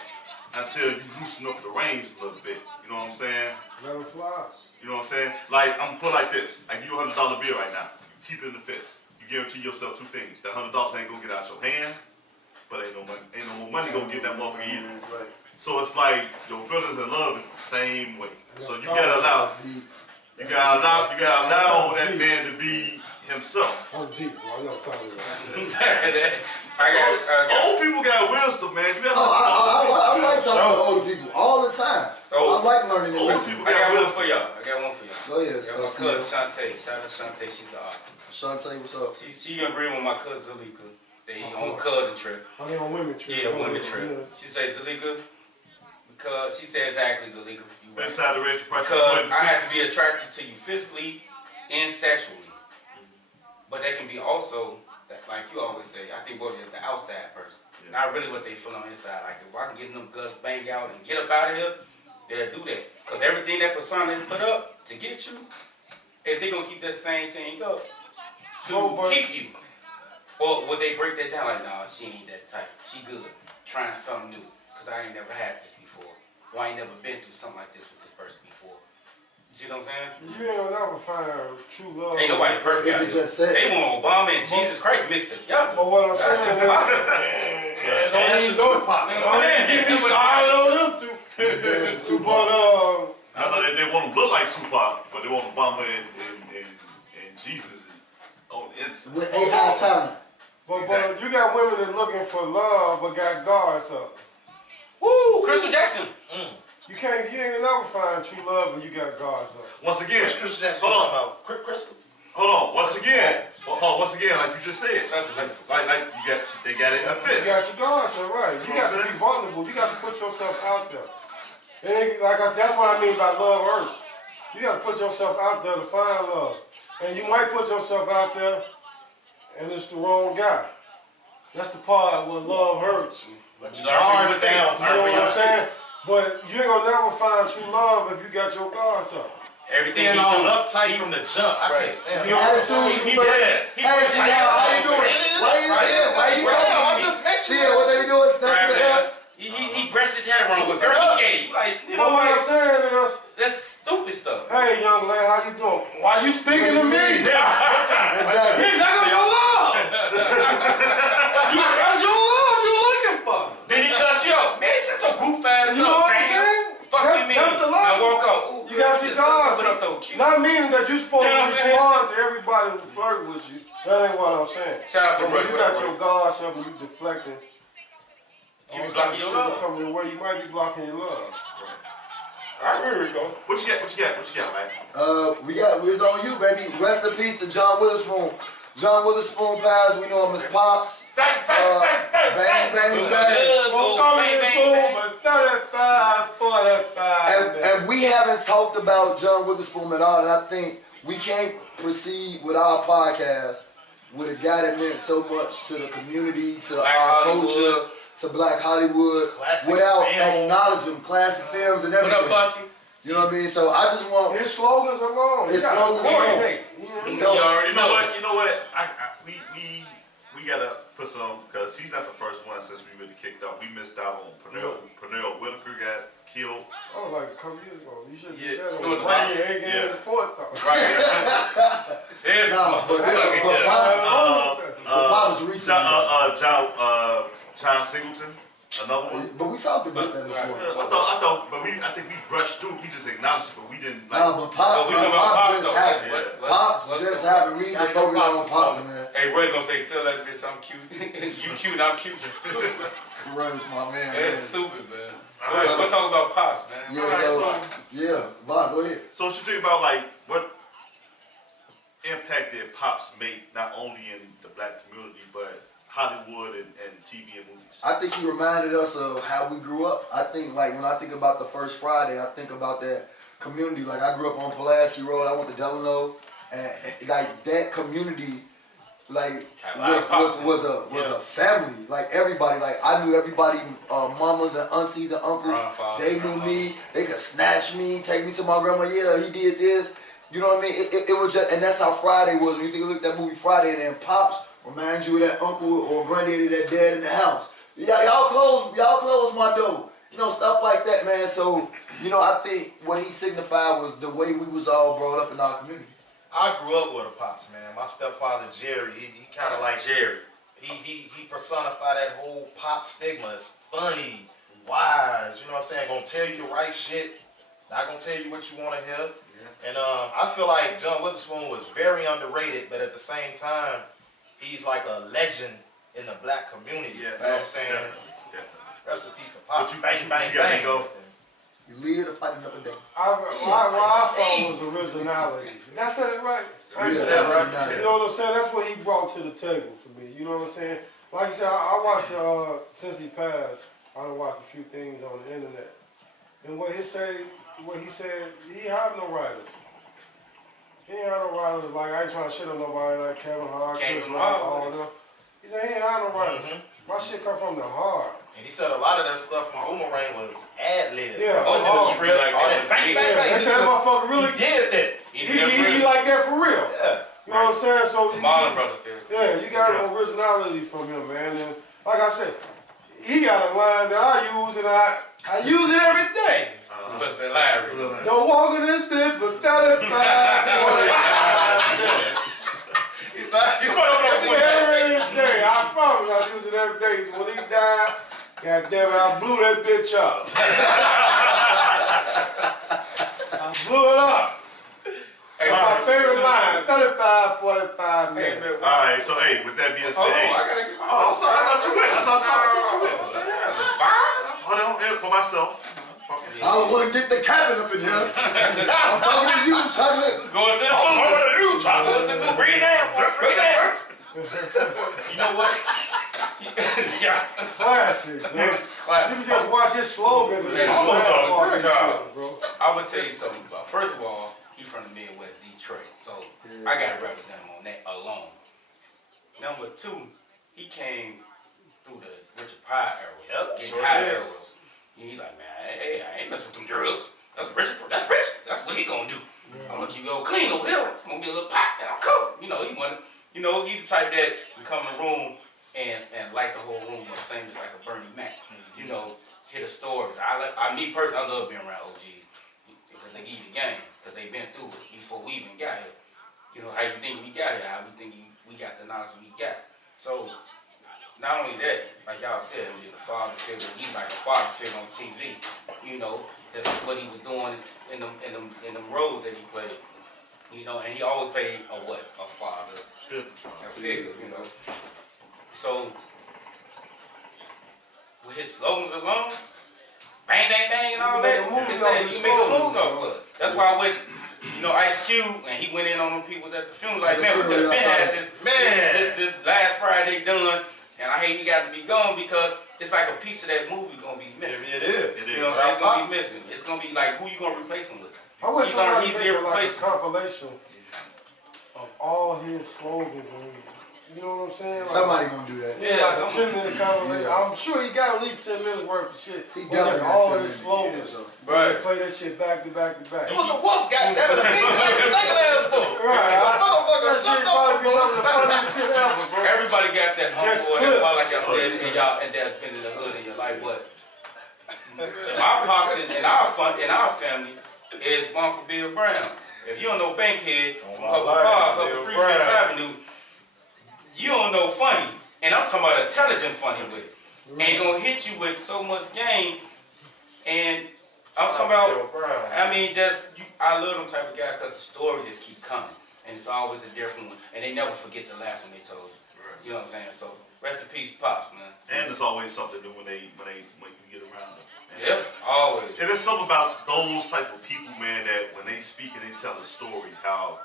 until you loosen up the reins a little bit. You know what I'm saying? Let him fly. You know what I'm saying? Like, I'm gonna put it like this. I give you a $100 bill right now. You keep it in the fist. You guarantee yourself two things. That $100 ain't gonna get out your hand, but ain't no more money gonna get that motherfucker either. Right. So it's like your feelings and love is the same way. So you gotta allow that man to be himself. That was deep, bro. I know what I'm talking Old people got wisdom, man. You gotta I like talking to older people all the time. So- I like learning and Old listening. people I got got one wisdom. for y'all. I got one for y'all. Go ahead, I got my Shantae. cousin Shantae. Shout out to Shantae. She's an artist. Shantae, what's up? She agreed with my cousin Zalika. They on a cousin trip. about. I mean, on women trip. Yeah, women trip. She said Zalika because she said exactly Zalika. You right. Inside the range practice. Because I have to be attracted to you physically and sexually. But that can be also like you always say, I think boys is the outside person. Not really what they feel on inside. Like if I can get them guts bang out and get up out of here, they'll do that. Cause everything that persona they put up to get you, if they gonna keep that same thing up to keep you. Or would they break that down like, nah, she ain't that type. She good. Trying something new. Cause I ain't never had this before. Or I ain't never been through something like this with this person before. You see what I'm saying? You ain't gonna never find true love. Ain't nobody perfect. If out it here. just said, They want Obama and Jesus Christ mixed together. But what I'm saying is, Don't even go to pop. don't even get me started on them two. there's two But No, they want to look like Tupac, but they want Obama and Jesus on the inside. with AI talent. but you got women that looking for love but got guards up. Woo, Crystal Jackson. You ain't never find true love when you got guards up. Once again, Chris Jackson hold on. talking about Crystal. Hold on. Once again, like you just said, like they got it in a You fist. got your guards up, right? You got to be vulnerable. You got to put yourself out there. It ain't, that's what I mean by love hurts. You got to put yourself out there to find love. And you might put yourself out there and it's the wrong guy. That's the part where love hurts. But you guards down. You know what I'm saying? But you ain't gonna never find true love if you got your guards up. Everything Being he all do, uptight from the jump. I can't stand it. Attitude. he but- breaks Hey, how you doing? Why you talking I to me? just mentioned See what they be doing? Snatching the air. he brushed his head around, but girl, he gay. Like, you But know what I'm what? saying is, That's stupid stuff. hey young lady, how you doing? Why you speaking to me? Exactly. Bitch, I got your love. That's your love you looking for. Then he cuss you out. Man, shut your goof ass You know up, what I'm man. saying? Fuck you, man. That's the love. I walk out. Ooh, You got your guards But I'm up. so cute. Not meaning that you supposed You know to what I'm saying? respond to everybody who flirt with you. That ain't what I'm saying. Shout out to But when Rush. you got your guards up and you deflecting, You be all blocking type of your shit love. coming your way, you might be blocking your love. I agree with you. What you got, man? It's on you, baby. Rest in peace to John Witherspoon. John Witherspoon passed. We know him as Pops. Bang, bang, bang, bang, Bang, bang, bang. Won't come in this room, but 35, 45. And we haven't talked about John Witherspoon at all. And I think we can't proceed with our podcast with a guy that meant so much to the community, to Black our Hollywood. culture, to Black Hollywood, Classic without film. acknowledging classic films and What everything. up, Bussy? You know what I mean? So I just want. His slogans alone. His He got slogans a alone. coordinate. You So- already You know what? We gotta put some, because he's not the first one since we really kicked off. We missed out on Pernell Whitaker got killed. I was like a couple years ago. You should Yeah. do that Do it on Friday, live. 8 games Yeah. of sport though. Right. There's Nah, but Pops recently. John Singleton, another one. But we talked about that before. I thought, but I think we brushed through. We just acknowledged it, but we didn't like. Nah, but Pops, we talking about Pops Pops, just though. happened. Let's- Pops let's just go. happened. We need to focus on Pops, man. Hey, Roy's gonna say, tell that bitch I'm cute. You cute, I'm cute. Runs, my man. That's man. stupid, man. All right. We'll talk about Pops, man. Yeah, Alright, so, yeah, Vaughn, go ahead. So what you think about like what impact did Pops make not only in the black community but Hollywood and TV and movies? I think he reminded us of how we grew up. I think, like, when I think about the first Friday, I think about that community. Like, I grew up on Pulaski Road. I went to Delano, and like that community, like was a family. Like everybody, like I knew everybody, mamas and aunties and uncles. Grandfather, They knew me. They could snatch me, take me to my grandma. Yeah, he did this. You know what I mean? It was just, and that's how Friday was. When you look at that movie Friday, and then Pops remind you of that uncle or granddaddy that dead in the house. Y'all close my door. You know, stuff like that, man. So, you know, I think what he signified was the way we was all brought up in our community. I grew up with a Pops, man. My stepfather Jerry, he kind of like Jerry. He personified that whole pop stigma. It's funny, wise. You know what I'm saying? Gonna tell you the right shit. Not gonna tell you what you want to hear. Yeah. And I feel like John Witherspoon was very underrated, but at the same time, he's like a legend in the black community. Yeah. You know what I'm saying? Definitely. Rest in peace to Pops. What you Bang, bang, got, bang. Nico? You live to fight another day. What I saw was originality. Did I say that right? I said that right. You know what I'm saying? That's what he brought to the table for me. You know what I'm saying? Like I said, I watched since he passed. I done watched a few things on the internet, and what he said, he had no writers. He ain't had no writers. Like I ain't trying to shit on nobody like Kevin Hart, Chris Rock, all them. He said he ain't had no writers. My shit come from the heart. And he said a lot of that stuff from Boomerang was ad-lib. Yeah, Most of the script, like all that. that bang, bang, Yeah, bang. they said that motherfucker really He did that. he like that for real. Yeah. You know what I'm saying? So The Marlon Brothers said. yeah, you got an originality from him, man. And like I said, he got a line that I use and I use it every day. What's the line? Don't walk in this bitch for 35. He's like, Every day, I promise I use it every day. So when he died, God damn it, I blew that bitch up. I blew it up. Hey, My favorite line, 35, 45 Hey, minutes. man, All right, so hey, with that being said, hold hey, on, I gotta get my. oh, I'm sorry, I thought you went. I thought you went. Vibes? Hold on, for myself. I don't want to get the cabin up in here. I'm talking to you, Chocolate. Going to the I'm moon. talking to you, Chocolate. Going to the moon. Breathe down, boy. Breathe down. you know what? Yes. Classics, man. You can just watch his slogans and Man, just almost laugh all off the his jobs. shit, bro. I would tell you something about. First of all, he from the Midwest, Detroit, so I gotta represent him on that alone. Number two, he came through the Richard Pryor era, Yep, getting sure high is. eras. He like, man, hey, I ain't messing with them drugs. That's Richard. That's Richard. That's what he gonna do. I'm gonna keep it all clean over here. It's gonna be a little pot, and I'm cool. You know, he wanted. You know, he the type that you come in the room and like the whole room the same as like a Bernie Mac. You know, hear the stories. Me personally, I love being around OGs because they give you the game because they been through it before we even got here. You know, how you think we got here, how we think we got the knowledge we got. So, not only that, like y'all said, he was a father figure. He's like a father figure on TV. You know, that's what he was doing in them roles that he played. You know, and he always played a what? A father. A figure, you know. So, with his slogans alone, bang, bang, bang, and all that, You make a movie it's off that his you make a movie slogans, off of it. That's why I wish, you know, Ice Cube, and he went in on them people at the funeral, like, man, we could have been had this last Friday done, and I hate he got to be gone because it's like a piece of that movie gonna be missing. It is. You know what I'm saying? It's gonna be missing. It's gonna be like, who you gonna replace him with? I wish He's on somebody easy made like a replacement. compilation of all his slogans and you know what I'm saying? Like, Somebody gonna do that. yeah, like a somebody. 10-minute compilation. Yeah. I'm sure he got at least 10 minutes worth of shit. He With just definitely got all 10 his minutes. slogans. Right. Play that shit back to back to back. It was a wolf, goddammit, a big black snake ass book. Right. Motherfucker, That shit probably be some of the funniest shit ever, bro. Everybody got that Just uncle, clips. like y'all said, and that's been in the hood in your life, but our pops in our family is Uncle Bill Brown. If you don't know Bankhead from Upper Park, up Street Fifth Avenue, you don't know funny. And I'm talking about intelligent funny with it. Ain't gonna hit you with so much game. And I'm talking about, I mean, I love them type of guys because the stories just keep coming. And it's always a different one. And they never forget the last one they told you. You know what I'm saying? So, rest in peace, Pops, man. And there's always something new when you get around them. Yep, always. And there's something about those type of people, man, that when they speak and they tell a story, how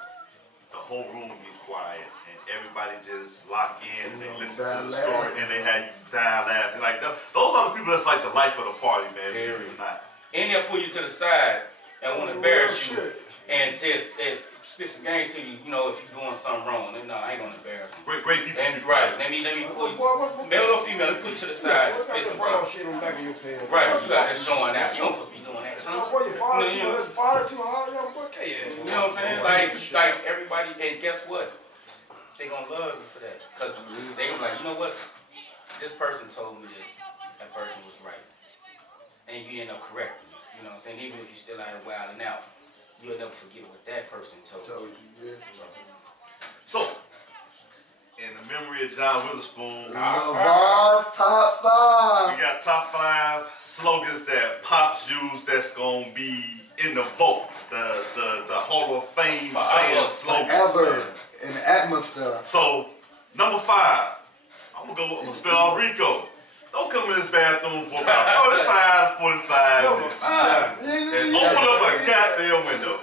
the whole room get quiet and everybody just lock in and they listen to the story and they have you die laughing. Like those are the people that's like the life of the party, man. Believe it or not. And they'll pull you to the side and want to embarrass you and spit some game to you, you know, if you're doing something wrong. No, I ain't gonna embarrass you. Great people. Right, let me pull you. Male or female, let me put you to the side and spit some brown time. shit on the back of your pen. Right, you got that showing out. You don't supposed to be doing that, son. Boy, your father You know, too hard, young boy. You know what I'm saying? Like everybody, and guess what? They gonna love you for that. Cause they gonna be like, you know what? This person told me this. That person was right. And you end up correcting me. You know what I'm saying? Even if you still out here wilding out, you'll never forget what that person told you. So, in the memory of John Witherspoon, LeVar's top 5. we got top 5 slogans that Pops used that's gonna be in the vote, the Hall of Fame saying slogans. Ever in the atmosphere. So, number 5, I'm gonna spell off Rico. Don't come in this bathroom for about 35 to 45 minutes. And open up a goddamn window.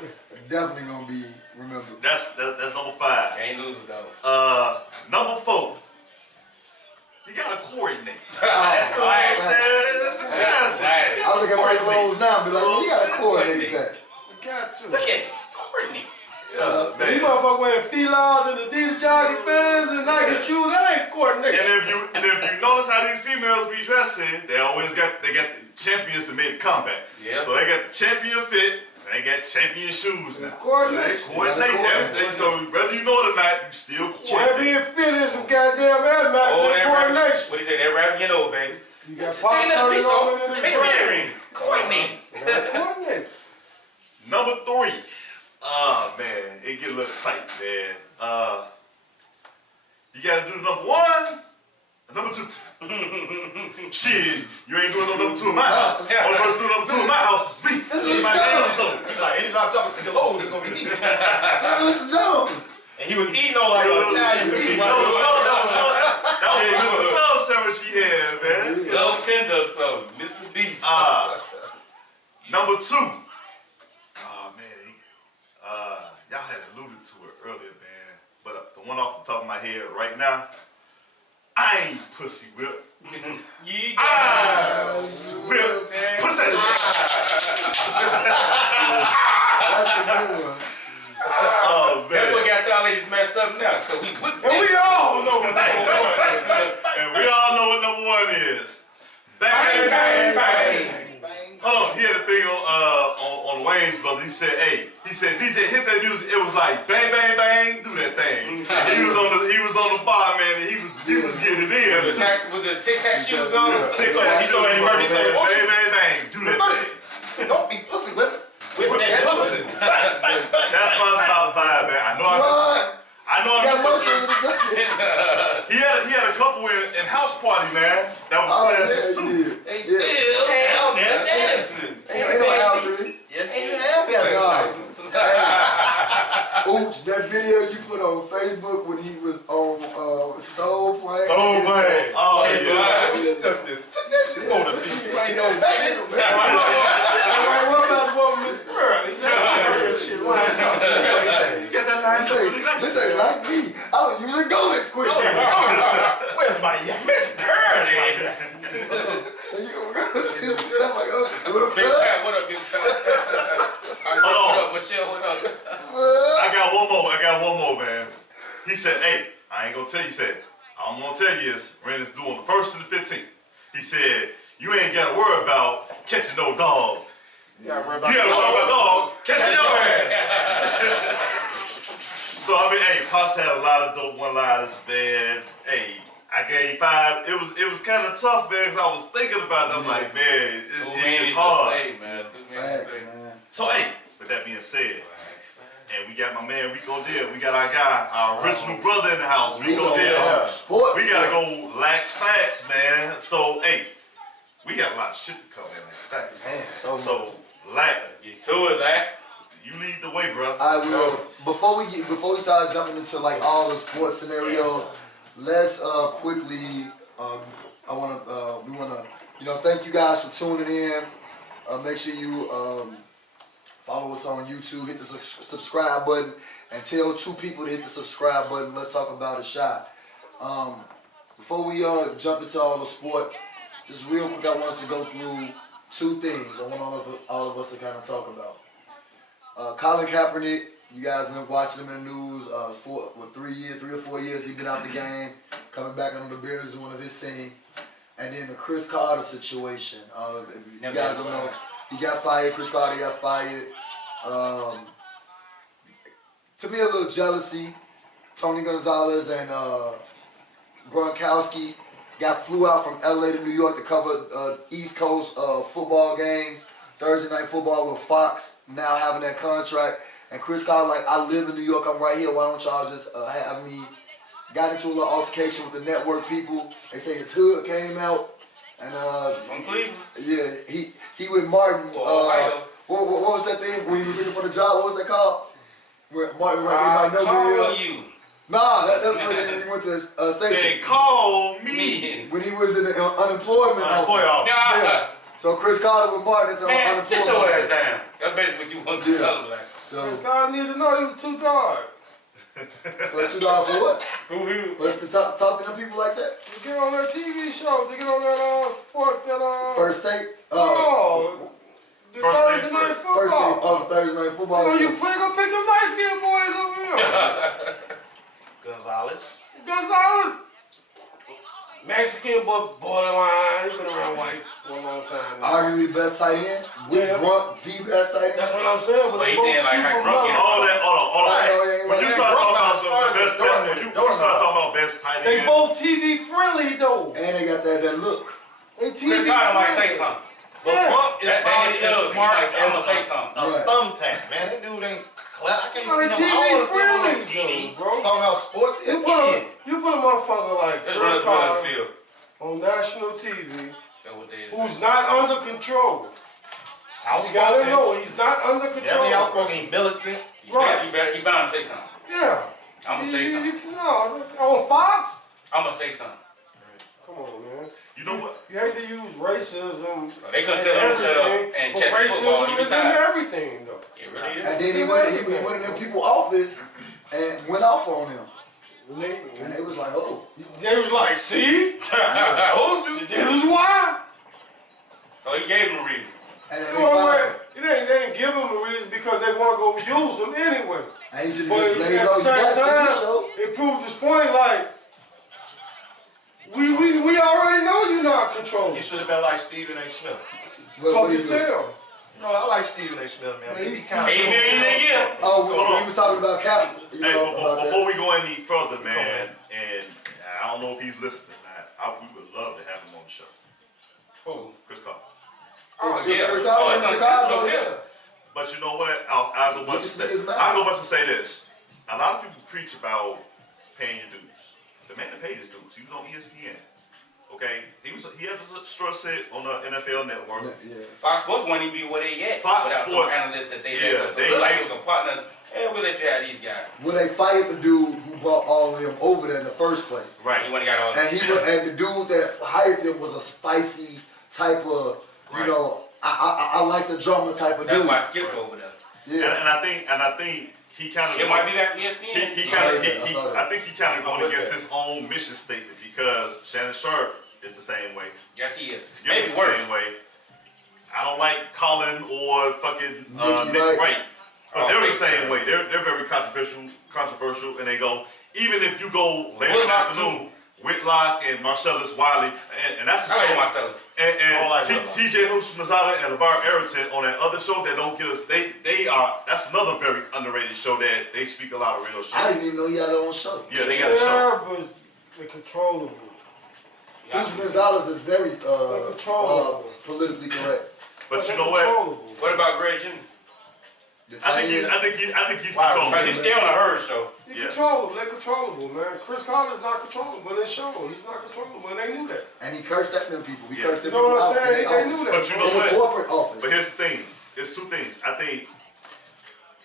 Definitely gonna be remembered. That's number 5. Can't lose it though. Number 4. You gotta coordinate. That's classic. That's a classic. I look at my clothes now and be like, you gotta coordinate that. Got to. Look at it. Courtney. Yeah, You man. motherfucker wearing felines and Adidas jogging pants and Nike shoes. That ain't coordination. And if you notice how these females be dressing, they got the champions to make a comeback. Yeah. So they got the champion fit, and they got champion shoes now. Coordination. So they coordinate everything. So whether you know it or not, you still coordinate. Champion fit is some goddamn Air Max Oh, and coordination. what do you say? That rap get old, baby. You got pop Take another turning piece on off. in the Experience. Coordinate. Coordinate. Number 3. Oh man, it get a little tight, man. You gotta do number 1 and number 2. Shit, you ain't doing no number 2 in my house. Only person doing number 2 in my house is me. This is My Mr. name's Jones. He's like, any block drop is low, it's gonna be me. This is Mr. Jones. And he was eating on like Italian food. That was Mr. Sub sandwich she had, man. So tender, so Mr. Beef. Number 2. Oh man, y'all had alluded to it earlier, man. But the one off the top of my head right now, I ain't pussy whip. I whip pussy. That's the good one. Oh man. That's what got y'all ladies messed up now. So we whip. And we all know what number 1. And we all know what number 1 is. Bang, bang, bang. Hold on, he had a thing on Wayne's brother. He said, DJ, hit that music. It was like bang, bang, bang, do that thing. And he was on the bar, man, and he was getting in. With the Tic Tac shoes on. Tic Tac, he told Eddie Murphy, say, bang, bang, bang, do that thing. Don't be pussy whipping. Whip that pussy. That's my top 5, man. I know I Got missed motion in the jacket. He had a couple in House Party, man. That was Oh, classics yeah, too. yeah. They still down there dancing. Ain't no Aldrin. Yes, you have. Ooch, that video you put on Facebook when he was on Soul Plane. Soul Plane. Oh yeah. You took that shit on the beat. You ain't no baby. What about the one with Miss Pearl? He never heard shit. You got that line up really nice. This ain't like me. I don't usually go this quick. Where's my Miss Pearly. And you gonna go see this shit, I'm like, Big Pat, what up, Big Pat? What up, Michelle? What up? I got one more, man. He said, hey, I ain't gonna tell you, he said, I'm gonna tell you is rent is due on the 1st and the 15th. He said, you ain't gotta worry about catching no dog. You gotta worry You gotta worry about dog catching your ass. So I mean, hey, Pops had a lot of dope one-liners, man. Hey, I gave 5. It was kind of tough, man, because I was thinking about it. I'm like, man, it's just hard. Facts, man. So hey, with that being said, and we got my man Rico Deal. We got our guy, our original brother in the house, Rico Deal. Sports. We gotta go lax facts, man. So hey, we got a lot of shit to cover in like facts. Man, So lax, Get to it, lad. you lead the way, bro. I will. Before we start jumping into like all the sports scenarios, let's quickly. We wanna thank you guys for tuning in. Make sure you follow us on YouTube. Hit the subscribe button and tell 2 people to hit the subscribe button. Let's talk about a shot. Before we jump into all the sports, just real quick, I wanted to go through 2 things. I want all of us to kind of talk about. Colin Kaepernick, you guys been watching him in the news for 3 or 4 years. He's been out the game, coming back on the Bears as one of his team. And then the Chris Carter situation. If you guys don't know, he got fired. Chris Carter got fired. To me, a little jealousy. Tony Gonzalez and Gronkowski flew out from LA to New York to cover East Coast football games. Thursday Night Football with Fox now having that contract. And Chris Carter like, I live in New York, I'm right here, why don't y'all just have me? Got into a little altercation with the network people. They say his hood came out. And From Cleveland. yeah, he with Martin. What was that thing when he was looking for the job? What was that called? Where Martin was like, they might know Call me. you. Nah, that's when he went to the station. They call me. When he was in the unemployment office. Nah. So Chris Carter with Martin at the Man, unemployment sit your office. ass down. That's basically what you want to tell him. Like. This So, guy need to know he was too dark. $2 for what? But to talk to them people like that? To get on that TV show, to get on that sport, that First take? the First Thursday thing night first. First football. take of Thursday Night Football. You know, you go pick them light skinned boys over here. Gonzalez. Gonzalez. Mexican, but borderline. He's been around whites for a long time now. Arguably the best tight end. With Yeah. Grunt, the best tight end. That's what I'm saying. But But they he's saying both like how super Gronk young. All that, hold on. Right. When you start talking about the best tight end, when you start talking about best tight end, They both TV friendly though. And they got that look. They TV Chris Carter might say friendly. something. But Yeah. Gronk is That probably is as good. smart He might- I'm gonna say as something. a Yeah. thumbtack, man. That dude ain't clever. I can't No, they see him. I don't want to see him on TV TV. bro. Talking about sports. He a You put kid. a motherfucker like That's Chris what Carter it feel. on national TV That's what they is. who's not under control. You gotta Outspoken. know he's not under Definitely control. outspoken. He militant. Right. He bound to say something. Yeah. I'm gonna say something. No, on Fox? I'm gonna say something. Come on, man. you know what? You hate to use racism. So they couldn't tell him to shut up everything, and but catch the football. racism He is in decided. everything, though. It really is. And then he went in them people's office and went off on them. And And they was like, oh. they was like, see? I told you. This is why. So he gave him a reason. And then You know what? They didn't give him a reason because they want to go use him anyway. And he should But have at just laid the low. You got same a TV time, show. it proved his point, like, we already know you're not controlling. He should have been like Stephen A. Smith. What Talk he his do? tail. No, I like Stephen A. Smith, man. He be kind of. 8 million a year. Oh, when he was talking about Cap. You Hey, know, about before that. we go any further, man, and I don't know if he's listening, we would love to have him on the show. Oh. Chris Carter. Oh yeah. Chris Oh, Carter it's in on Chicago, Cisco, yeah. But you know what? I'll go much to say. I'll go much to say this. A lot of people preach about paying your dues. The man that paid his dues. He was on ESPN. Okay, he had a straw sit on the NFL Network. Yeah. Fox Sports won't even be where they at. Fox without Sports. the analysts that they Yeah, had. So they- it looked like it was a partner. Hey, we'll let you have these guys. Well, they fired the dude who brought all of them over there in the first place. Right. He went and got all And and the dude that hired them was a spicy type of, you Right. know, I like the drama type of That's dude. why I skipped over there. Yeah. And I think he kind of It might be back to ESPN. he kind of I saw that. I think he kind of going with against that. his own mission statement because Shannon Sharp is the same way. Yes, he is. Skip Maybe is the worse. same way. I don't like Colin or fucking Nick Nick Wright. Wright. But Oh, they're the Nick same Wright. way. They're very controversial, and they go even if you go later in the Whitlock, afternoon, Whitlock and Marcellus Wiley, and that's a I show. like myself. And I don't like Whitlock. TJ Houshmandzadeh and LeVar Arrington on that other show that don't get us. They are. That's another very underrated show that they speak a lot of real shit. I didn't even know he had their own show. Yeah, they got a show. Yeah, but they're controllable. Luis Gonzalez is very controllable. politically correct. But you They're know what? controllable. What about Greg Jennings? The I tight end. think he's Wow, controlling. Because he's still on the Herd show. They're Yeah. controllable. They're controllable, man. Chris Carter's not controllable in this show. He's not controllable, and they knew that. And he cursed at them people. He Yeah. cursed You them know people what I'm out in saying? their They knew office. that. But you know In the what? corporate office. But here's the thing. It's two things. I think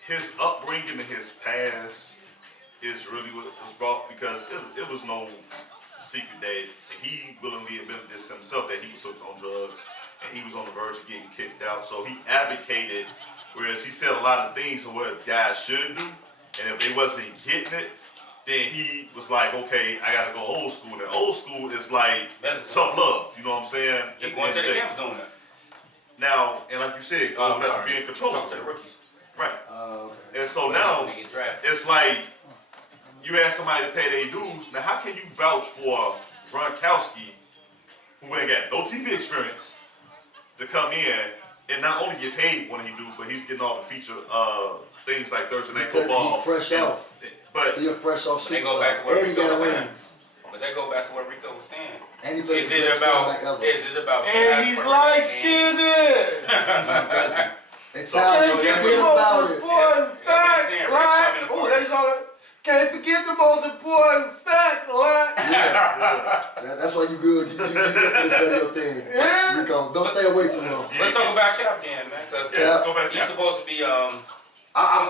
his upbringing and his past is really what was brought because it was no secret that he willingly admitted this himself that he was hooked on drugs and he was on the verge of getting kicked out. So he advocated, whereas he said a lot of things of what guys should do, and if they wasn't getting it, then he was like, okay, I gotta go old school. And old school is like tough love. You know what I'm saying? He At the going end to of the day. camps doing that. Now, and like you said, it goes back to being controllable. Talk to the rookies. Right. Okay. And so now They get drafted. it's like you ask somebody to pay their dues. Now, how can you vouch for Gronkowski, who ain't got no TV experience, to come in and not only get paid when he do, but he's getting all the feature things like Thursday Night Because he Football. fresh And- off. But He a fresh off They go back to superstar. what And he Rico got was saying. rings. But that go back to what Rico was saying. And he played Is the it best about? quarterback ever. Is it about? And he's light skinned. It's So, time Can't to get forget the about most it. important Yeah, fact, yeah, like, yeah, oh, they all that. Can't forget the most important fact, like. That's why you good. You good for this video thing. Yeah. Rico, don't stay away too long. Let's talk about Cap then, man. Because Yeah, let's go back he's Cap. supposed to be You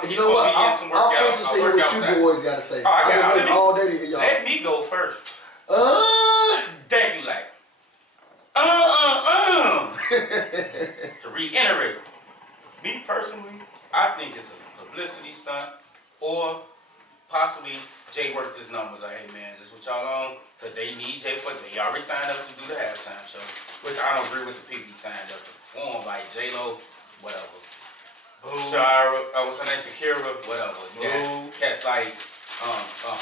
He's know what? supposed to be getting some I'm workout- anxious to hear what workout you time. boys got to say. Oh, I I've got- been waiting let me- all day to hear y'all. Let me go first. Uh, Thank you, like. To reiterate, me personally, I think it's a publicity stunt, or possibly Jay worked his numbers. Like, hey man, this is what y'all on, because they need Jay for they already signed up to do the halftime show, which I don't agree with the people he signed up to perform, like J-Lo, whatever. Shara, what's her name? Shakira, whatever. Yeah. cats like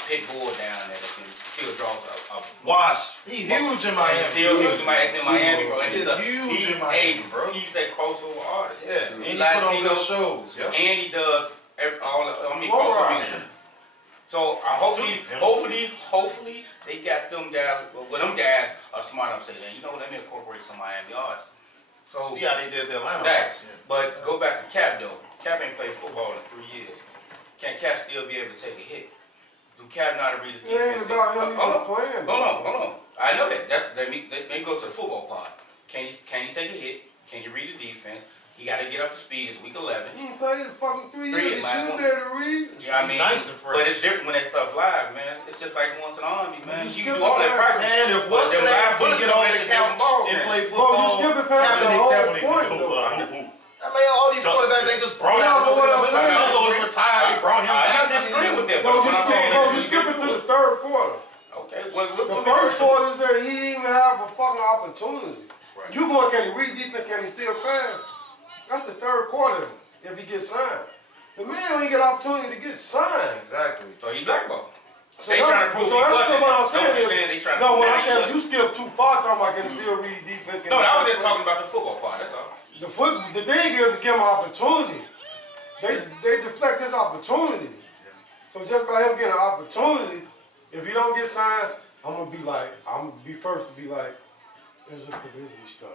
Pitbull down there that can still draw a Wash. He huge in Miami. He's still huge in Miami, bro. And He's huge in Miami, bro. He's a crossover artist. Yeah, and he Latino, put on good shows. Yeah. And he does crossover music. So hopefully they got them guys. Well, them guys are smart enough to say that. You know, let me incorporate some Miami artists. So See how they did their lineup. that. But go back to Cap though. Cap ain't played football in 3 years. Can Cap still be able to take a hit? Do Cap know how to read the defense? It ain't about him even playing. Hold on. I know that. Let me go to the football part. Can he take a hit? Can you read the defense? He got to get up to speed. It's week 11. He ain't played in fucking 3 3 years, years. He should be able to read. Yeah, I mean, nice and fresh. but it's different when that stuff live, man. It's just like going to the army, man. You You can skip do all that it, practice. And if But what's them the live name bullets get on don't the make a different couch ball and game. play Bro, football, you skipping past the whole point, though. I mean, all these quarterbacks, they just brought out. No, but what I'm saying was retired. They brought him I back. disagree with that. No, but what I'm saying you is- skipping to the third quarter. Okay, The first quarter is there, he didn't even have a fucking opportunity. Right. You going, can he read defense, can he still pass? That's the third quarter if he gets signed. The man don't even get an opportunity to get signed. Exactly. So he blackballed. So They trying to prove he that's wasn't. what I'm That's what saying. you're saying, they trying to No, prove what that I'm he saying, wasn't. you skipped too far talking about can he still read defense. No, I was just talking about the football part. That's all. The thing is to give him an opportunity. They deflect his opportunity. So just by him getting an opportunity, if he don't get signed, I'm gonna be first to be like, it's a publicity stunt.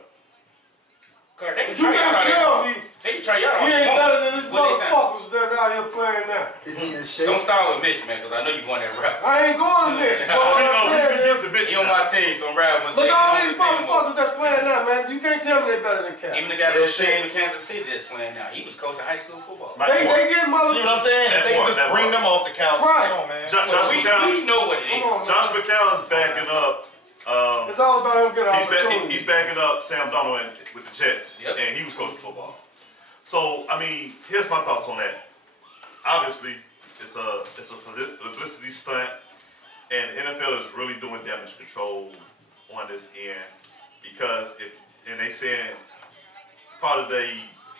Cause they can You try can't y'all. tell me They can try y'all. he ain't better than this What they saying? motherfuckers that's out here playing now. Is he in shape? Don't start with Mitch, man, because I know you want that rap. I ain't going to Nick. But what I'm saying is, He on my team, so I'm riding with look him. at all these motherfuckers that's playing now, man. You can't tell me they better than Cap. Even the guy that was staying in Kansas City that's playing now, he was coaching high school football. They get See what I'm saying? If they just bring them off the couch. Right. Come on, man. Josh We McCown. know what it is. Come on, man. Josh McCown's backing up. It's all about him getting an opportunity. He's backing up Sam Donald with the Jets, Yep. and he was coaching football. So I mean, here's my thoughts on that. Obviously, it's a publicity stunt, and the NFL is really doing damage control on this end because they saying part of the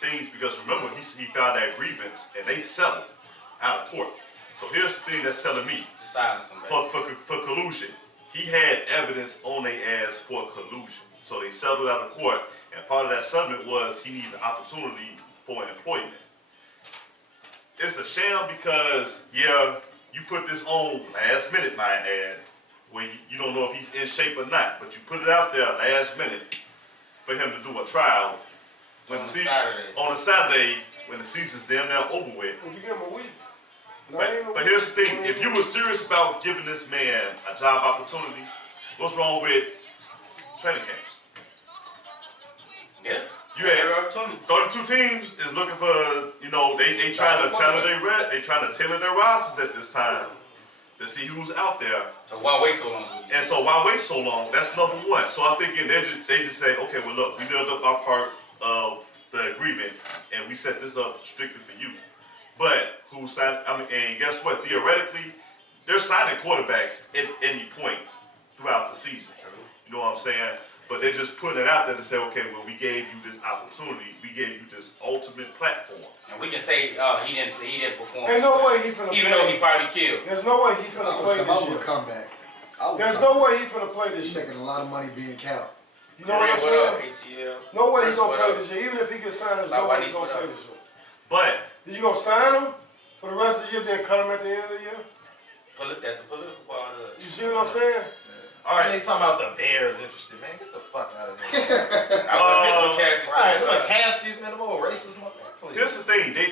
things because remember he filed that grievance and they settled out of court. So here's the thing that's telling me To silence somebody. for collusion. He had evidence on their ass for collusion. So they settled out of court, and part of that settlement was he needed an opportunity for employment. It's a sham because, yeah, you put this on last minute, might add, where you don't know if he's in shape or not, but you put it out there last minute for him to do a trial On a Saturday. on a Saturday when the season's damn near over with. Would you give him a week? Not even a But week. here's the thing, if you were serious about giving this man a job opportunity, what's wrong with training camps? Yeah. You had Every opportunity. 32 teams is looking for, they trying to tailor their rosters at this time to see who's out there. So why wait so long? And so why wait so long? That's number one. So I'm thinking they just say, okay, well look, we lived up our part of the agreement and we set this up strictly for you. But who signed? And guess what? Theoretically, they're signing quarterbacks at any point throughout the season. You know what I'm saying? But they're just putting it out there to say, okay, well, we gave you this opportunity, we gave you this ultimate platform. And we can say he didn't perform. Ain't no way he finna Even play. though he probably killed. There's no way he finna play I this would year. come back. There's no way he finna play this He's year. making a lot of money being Cal. You know what I'm What up, saying? ATL? No way he First, gonna what play up? this year. Even if he gets signed, there's Like, no why way need he gonna what play up? this year. But You gonna sign him for the rest of the year, then cut him at the end of the year? That's the political part of it. You see what I'm saying? All right, they talking about the Bears interested, man. Get the fuck out of here. Right, the McCaskies, man, them old racist motherfuckers. here's the thing, the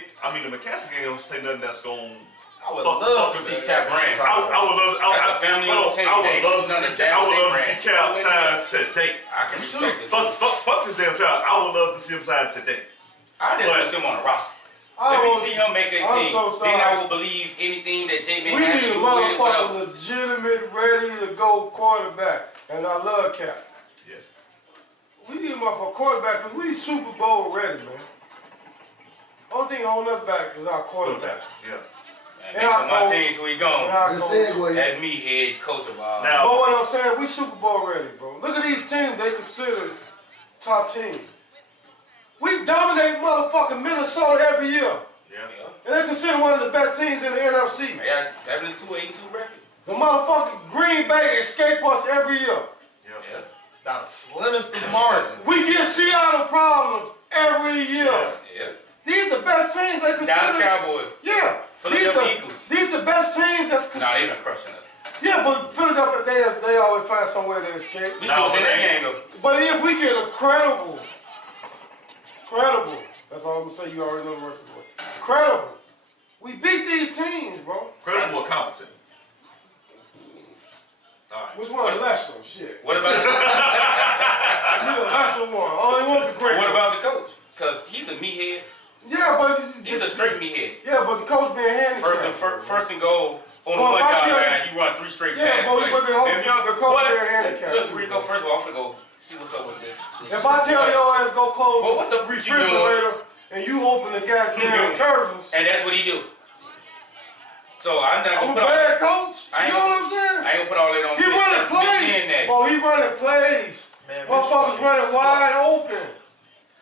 McCaskey ain't gonna say nothing that's gonna. I would love to see Cap brand. I would love. That's a family-owned team. I They would love to done see. the damn I would thing love to see brand. Cap sign today. I can respect it. Fuck this damn trial. I would love to see him sign today. I just want to see him on the roster. I Let me don't- see him make a I'm team. so sorry. Then I will believe anything that J-Man We has to need a do with it. motherfucker legitimate, ready to go quarterback. And I love Cap. Yeah. We need a motherfucker quarterback because we Super Bowl ready, man. Only thing holding us back is our quarterback. Yeah. And next on my team till he And gone. our Good coach. segue. That me head coach of all. Now- But what I'm saying, we Super Bowl ready, bro. Look at these teams they consider top teams. We dominate motherfucking Minnesota every year. Yeah. And they're considered one of the best teams in the NFC. They got 72, 82 record. The motherfucking Green Bay escape us every year. Yeah. Now the slimmest of margins. We get Seattle problems every year. Yeah. These the best teams they consider. Dallas Cowboys. Yeah. Philadelphia Eagles. These the best teams that's Nah, considered. they been crushing us. Yeah, but Philadelphia, they always find somewhere to escape. We still was in that game though. But if we get a credible, that's all I'm gonna say, you already know the rest of the word. Credible. We beat these teams, bro. Credible or competent? All right. Which one lesser? Shit. What about You the lesser one. I only want the great what one. about the coach? Cause he's a meathead. Yeah, but He's a straight meathead. yeah, but the coach being handicapped. First and goal on the Well, 1 if I yard tell you- line, you run 3 straight Yeah, passes. but the whole- If you- the coach what? being handicapped Look, too, we go first of all. I'm finna go see what's up with this. If I tell your ass go close Well, what the the freak you doing? refrigerator and you open the goddamn curtains, And that's what he do. So I'm not I'm gonna a put all, bad coach. I You ain't know what gonna- I'm saying? I ain't gonna put all that on He Mitch. running That's Mitch in plays. that. Bro, he running plays. Man, Motherfuckers running wide open.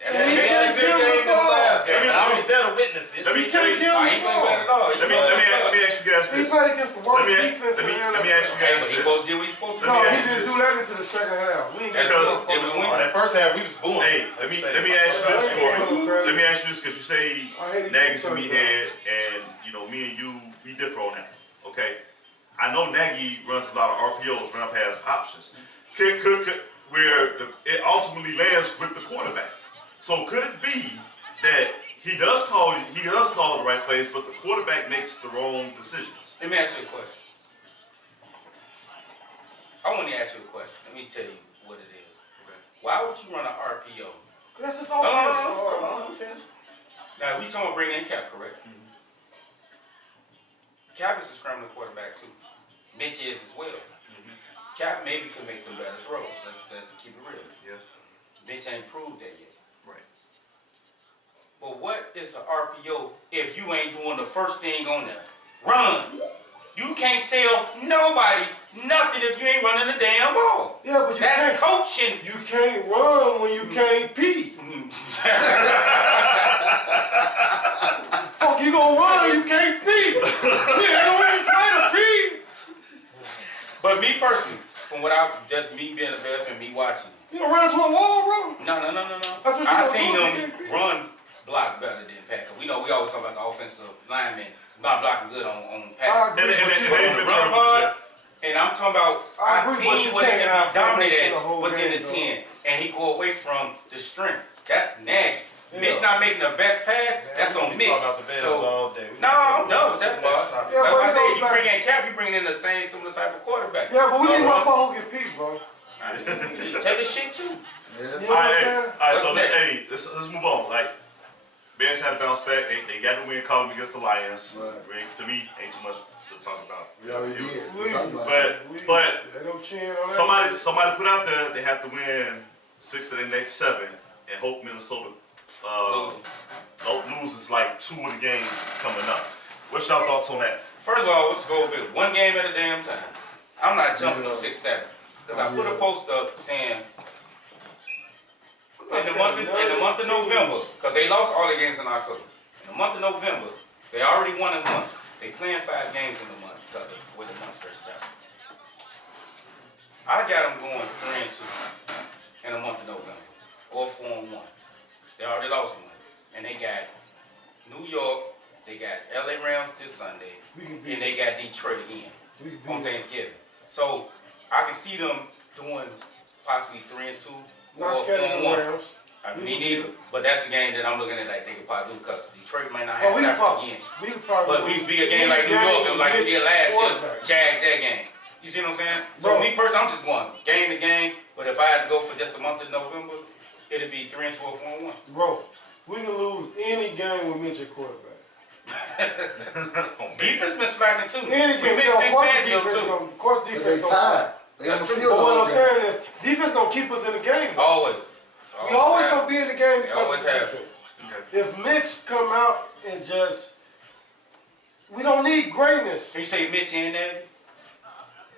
That's And what he Mitch- He had a can't good kill game the this ball. last game. Let me- I was there to witness it. Let me He can't kill Nah, the he ain't playing bad at ball. all. Let me ask you guys He this. played against the worst Let me- defense let me- in the let me ask you NFL. guys He supposed to do what he's supposed to No, do. me he ask you didn't this. do that into the second half. We ain't That's got because no did we fucking win? Oh, that first half we was booing. Hey, let me ask you this, I Corey. ain't gonna Let me ask you this, because you say I hate it. Nagy's a meathead, and you know me and you, we differ on that. Okay, I know Nagy runs a lot of RPOs, run past options. Where it ultimately lands with the quarterback. So could it be that he does call the right plays, but the quarterback makes the wrong decisions? Let me ask you a question. I want to ask you a question. Let me tell you what it is. Okay. Why would you run an RPO? That's his No, offense. let me finish. Now, we talking about bringing in Cap, correct? Cap is a scrambling quarterback, too. Mitch is as well. Cap maybe can make them better throws. Let's keep it real. Yeah. Mitch ain't proved that yet. Right. But what is an RPO if you ain't doing the first thing on there? Run. You can't sell nobody nothing if you ain't running the damn ball. Yeah, but you That's can't. coaching. You can't run when you can't pee. Fuck, you gonna run and you can't pee. You ain't gonna even play to pee. But me personally, from what just me being a Bears fan, me watching. You gonna run into a wall, bro? No. That's what you I gonna seen do, them you can't beat. run block better than Packer. We know we always talk about the offensive linemen not blocking good on passes. I agree, but you and gonna in Run turn, hard, and I'm talking about I I agree, but seen you what he can't can have be dominant formation at the whole within game, the though. 10, and he go away from the strength. That's Nagy. Yeah. Mitch not making the best pass. That's on We Mitch. talk about the Bears So, all day. no, I'm done with that, boy. Next topic. Yeah, Like but I it said, goes you back- bring in Cap, you bring in the same similar type of quarterback. Yeah, but we need Uh, motherfucker who can pee, bro. Take a shit too. You know All what I'm right, saying? so What's next? let's move on. Like, Bears had to bounce back. They got the win calling against the Lions. Right. To me, ain't too much to talk about. We already It was- did. Please. But They don't chin on that. somebody put out there they have to win 6 of their next 7 and hope Minnesota loses like 2 of the games coming up. What's y'all thoughts on that? First of all, let's go with one game at a damn time. I'm not jumping on 6-7 because I put a post up saying in the month of November, because they lost all their games in October. In the month of November, they already won and won. They playing 5 games in the month because of where the month stretched out. I got them going 3-2 in the month of November, or 4-1. They already lost one, and they got New York. They got LA Rams this Sunday, and they got Detroit again on Thanksgiving. So I can see them doing possibly 3-2 or Not scared of the 4-1. Rams. Me neither. But that's the game that I'm looking at like they could probably do because Detroit might not Oh, have Stafford again. we could probably. But we be a game like New York and like we did last year, jag that game. You see what I'm saying? So Bro. me personally, I'm just going game to game. But if I had to go for just the month of November, it'd be 3-2 or 4-1. Bro, we can lose any game with Mitch at quarterback. Defense been slacking too. Any We game, been of course Fangio defense too. gonna, of course But defense they gonna. tied. They on the That's true. field But what all I'm game. saying is, defense gonna keep us in the game. Always. We always gonna be in the game because always of the have. defense. Okay. If Mitch come out and just, we don't need greatness. Can you say Mitch and Nagy?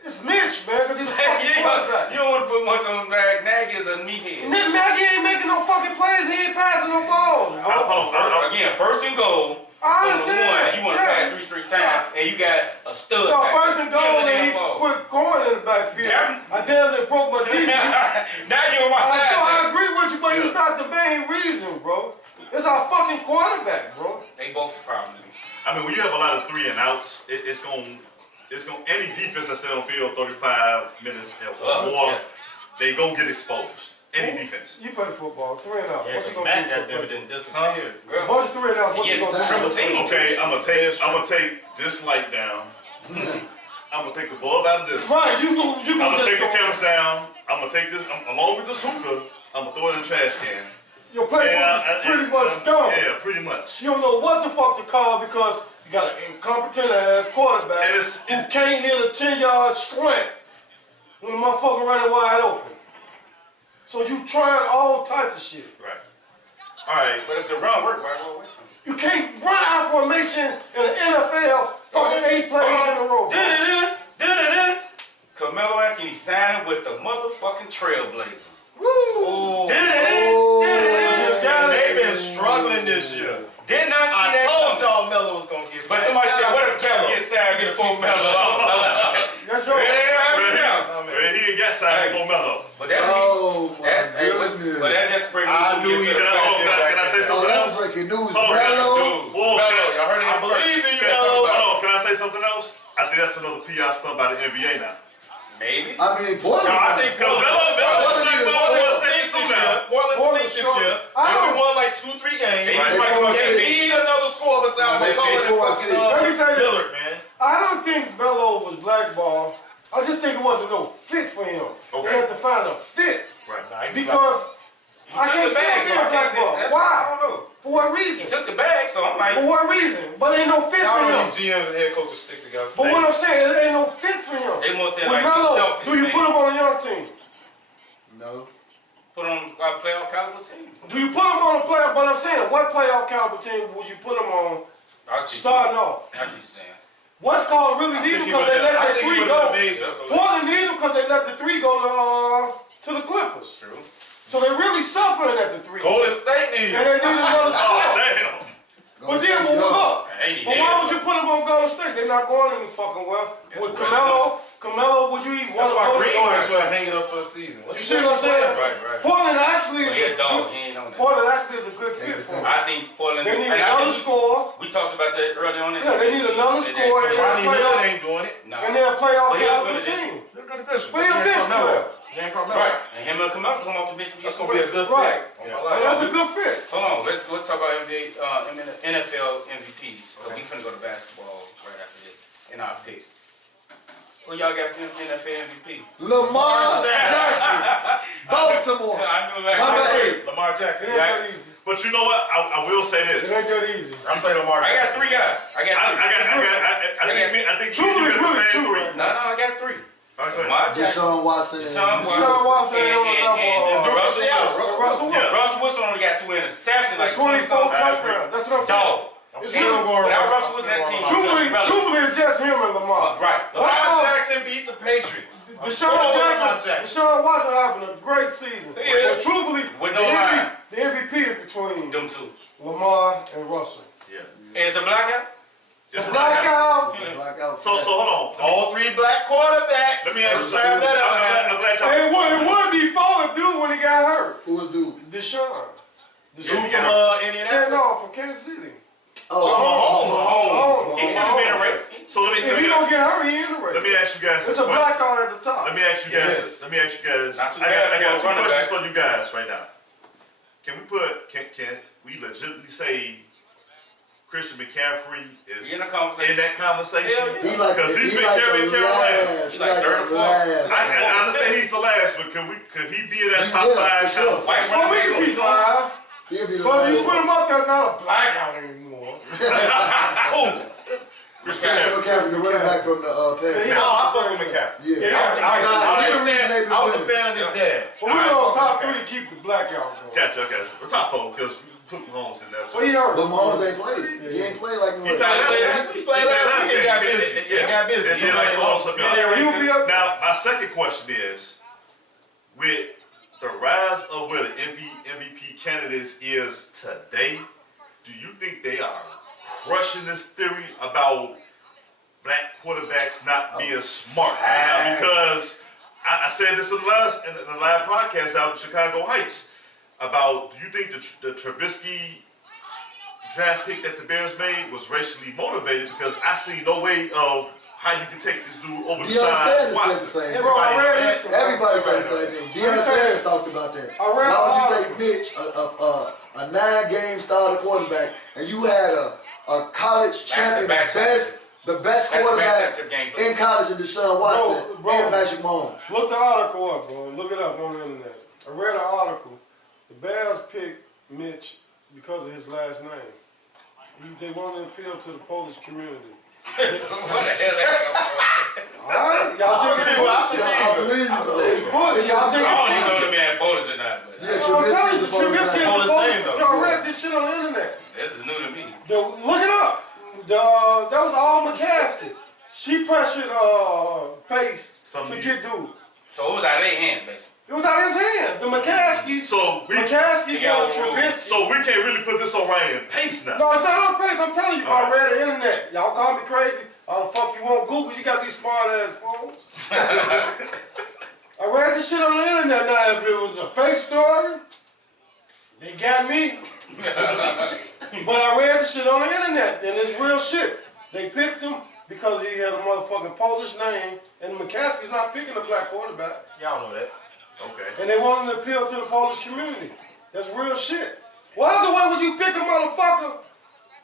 It's Mitch, man, because he's a you fucking quarterback. don't want to put much on Nagy as a meathead. Nick Nagy ain't making no fucking plays. He ain't passing no balls. Hold on. Again, first and goal. I on the understand. one, you want to pass 3 straight times, and you got a stud. No, back first there. and goal, Give him the and he damn ball. put corn in the backfield. Damn. I damn near broke my teeth. Now you're on my side. I agree with you, but he's not the main reason, bro. It's our fucking quarterback, bro. They both a problem to me. I mean, when you have a lot of 3 and outs, it's going any defense that stay on field 35 minutes or more, they gonna get exposed. Any defense. You play football, 3 and out. Yeah, What you because gonna Matt do? got dividend disappeared. Bunch of 3 and out. What you Yeah, gonna do? triple team. Okay, I'm gonna take this light down. I'm gonna take the bulb out of this. Right, you I'm just gonna take the go. cameras down. I'm gonna take this along with this hookah. I'm gonna throw it in the trash can. Your playbook is pretty much done. Yeah, pretty much. You don't know what the fuck to call because you got an incompetent ass quarterback And who can't hit a 10-yard slant when the motherfucker running wide open. So you trying all type of shit. Right. All right. But it's the run work, right? Well, You can't run out formation in the NFL fucking 8 plays in a row. Carmelo Anthony signed with the motherfucking Trailblazers. Woo! They've been struggling this year. Didn't I see I that? told y'all Melo was gonna get But back. somebody Shout said, out what to if Cal Melo. gets signed before Melo? That's your He ain't got signed for Melo. But that's Oh my but that just brings me I to knew the he to the was gonna fact get Can I say Oh, something that's else? breaking news. Hold on, Melo. Whoa, Melo, y'all heard I it? believe in you, Can I talk Melo. about Hold on, can I say something else? I think that's another PR stunt by the NBA now. Maybe. I mean, Portland. No, I think Because Melo Portland second too now. Portland stinks this year. They only won like 2-3 games. Right. They need another score besides They McCollum and fucking Let me say this. Lillard, man. I don't think Melo was blackballed. I just think it wasn't no fit for him. Okay. They had to find a fit. Right. Because I took can't the see bag, him so being I can't say- blackballed. that's- I Why? don't know. For what He reason? took the bag, so I'm like, For what reason? But ain't no fit Y'all for know him. these GMs and head coaches stick together. But what I'm saying, it ain't no fit for him. they must say With like he's Melo, selfish. do you man. put him on a young team? No. Put on a playoff caliber team? Do you put him on a playoff? But I'm saying, what playoff caliber team would you put him on I see. starting off? I see what you're saying. What's called really need him because they let I that think he 3 would have go. been amazing. Portland need him because they let the 3 go to the Clippers. True. So they're really suffering at the 3. Golden State need And him. they need another Oh, score. damn. But then, well, look. Hey, But why would you put him on Golden State? They're not going any fucking well. With Carmelo, would you even want That's to why go to Green might as Golden well hang it up for a season. What You see what I'm saying? Right, right. Portland actually, But he a dog. He ain't on that. Portland actually is a good fit for him. I think Portland. They need and I another think score, we talked about that earlier on. Yeah, they need another score and Ronnie Hill ain't doing it. No. and they're a playoff But he a caliber good team. They're a good addition. But he a bench player. He ain't Carmelo. Right. And him and Camelo come off the bench and get That's gonna be a good Right. fit. But that's a good fit. Hold on, let's talk about NBA, NFL MVPs. So we finna go to basketball right after this in our picks. Who y'all got for NFL MVP? Lamar Jackson. Baltimore. I knew that. Number 8. Lamar It Jackson. ain't that easy. But you know what? I will say It this. ain't that easy. I say Lamar I got Jackson. 3 guys. I got 3. I think True you is got the really same true, 3. right? No, I got 3. All right, go ahead. Lamar Jackson. Deshaun Watson. Deshaun Watson. Deshaun Watson ain't on the And level of Russell Seattle. Wilson. Russell Wilson. Yeah. Russell Wilson only got 2 interceptions, like 24 20-something. touchdowns. That's what I'm saying. Dog. I'm It's still him. going Without Lamar. Russell Wilson, that team. Truthfully, it's just him and Lamar. Right. Lamar Jackson beat the Patriots. Deshaun Watson having a great season. Yeah. But truthfully, With no line. the MVP is between Them 2. Lamar and Russell. Yeah. And it's a blackout? It's a Blackout. Blackout. So hold on. All 3 black quarterbacks. Let me ask you First something. time that ever happened. I'm glad y'all. It would be 4 if dude when he got hurt. Who was dude? Deshaun. Dude from Yeah, Indianapolis. no, from Kansas City. Oh, He could have been a race. So let If he me don't get hurt, he in the let race. me ask you guys It's this a question. blackout at the top. Let me ask you guys. Yes. Let me ask you guys. Not too I bad got for 2 a running questions back. for you guys right now. Can we legitimately say Christian McCaffrey is He in the conversation. in that conversation? Hell yeah. He like Because he's he been like carrying the Carolina. last. He's like third or the fourth. last. I understand he's the last, but could he be in that top Yeah, 5 for sure. house? White Well, we running can be back. 5. He'll be the But if you last. put him up, that's not a blackout anymore. Christian McCaffrey, the running back from the Packers. Yeah. No, I fuck with McCaffrey. Yeah. I was a fan of his dad. But we're going top 3 to keep the blackout going. Gotcha. Well, top 4 because we put Mahomes in there too. Well, he hurt. But Mahomes ain't played. He ain't played like He played last week. He played last week and got busy. He got busy. And He then like played lost lost. some Yeah, yards. he will be up. Now, my second question is, with the rise of where the MVP candidates is today, do you think they are crushing this theory about black quarterbacks not being smart right now, because I said this in the live podcast out in Chicago Heights about, do you think the Trubisky draft pick that the Bears made was racially motivated? Because I see no way of how you can take this dude over Deion Sanders said the same thing. Everybody said the same thing. Deion Sanders talked about that. Why would you take Mitch, a 9-game starter quarterback, and you had a college champion, the best quarterback in college in Deshaun Watson and Patrick Mahomes? Look the article up, bro. Look it up on the internet. I read an article. The Bears picked Mitch because of his last name. They wanted to appeal to the Polish community. What the hell that come from? Alright, y'all think it's bullshit. I believe you, though. It's bullshit. Y'all think I don't even know it's the man Polish or not, but Yeah, I'm telling you, Trubisky is a Trubisky is Polish Polish. name, though. Y'all read this shit on the internet. this is new to me. Look it up. That was all McCaskey. She pressured Pace to get dude. So it was out of their hands, basically. It was out of his hands. The McCaskey. McCaskey wanted Trubisky. So we can't really put this on Ryan Pace now. No, it's not on Pace. I'm telling you, I read the internet. Y'all call me crazy. Oh, fuck you want Google? You got these smart ass phones. I read this shit on the internet. Now, if it was a fake story, they got me. But I read the shit on the internet, and it's real shit. They picked him because he had a motherfucking Polish name, and McCaskey's not picking a black quarterback. Y'all know that. Okay. And they wanted to appeal to the Polish community. That's real shit. What other way would you pick a motherfucker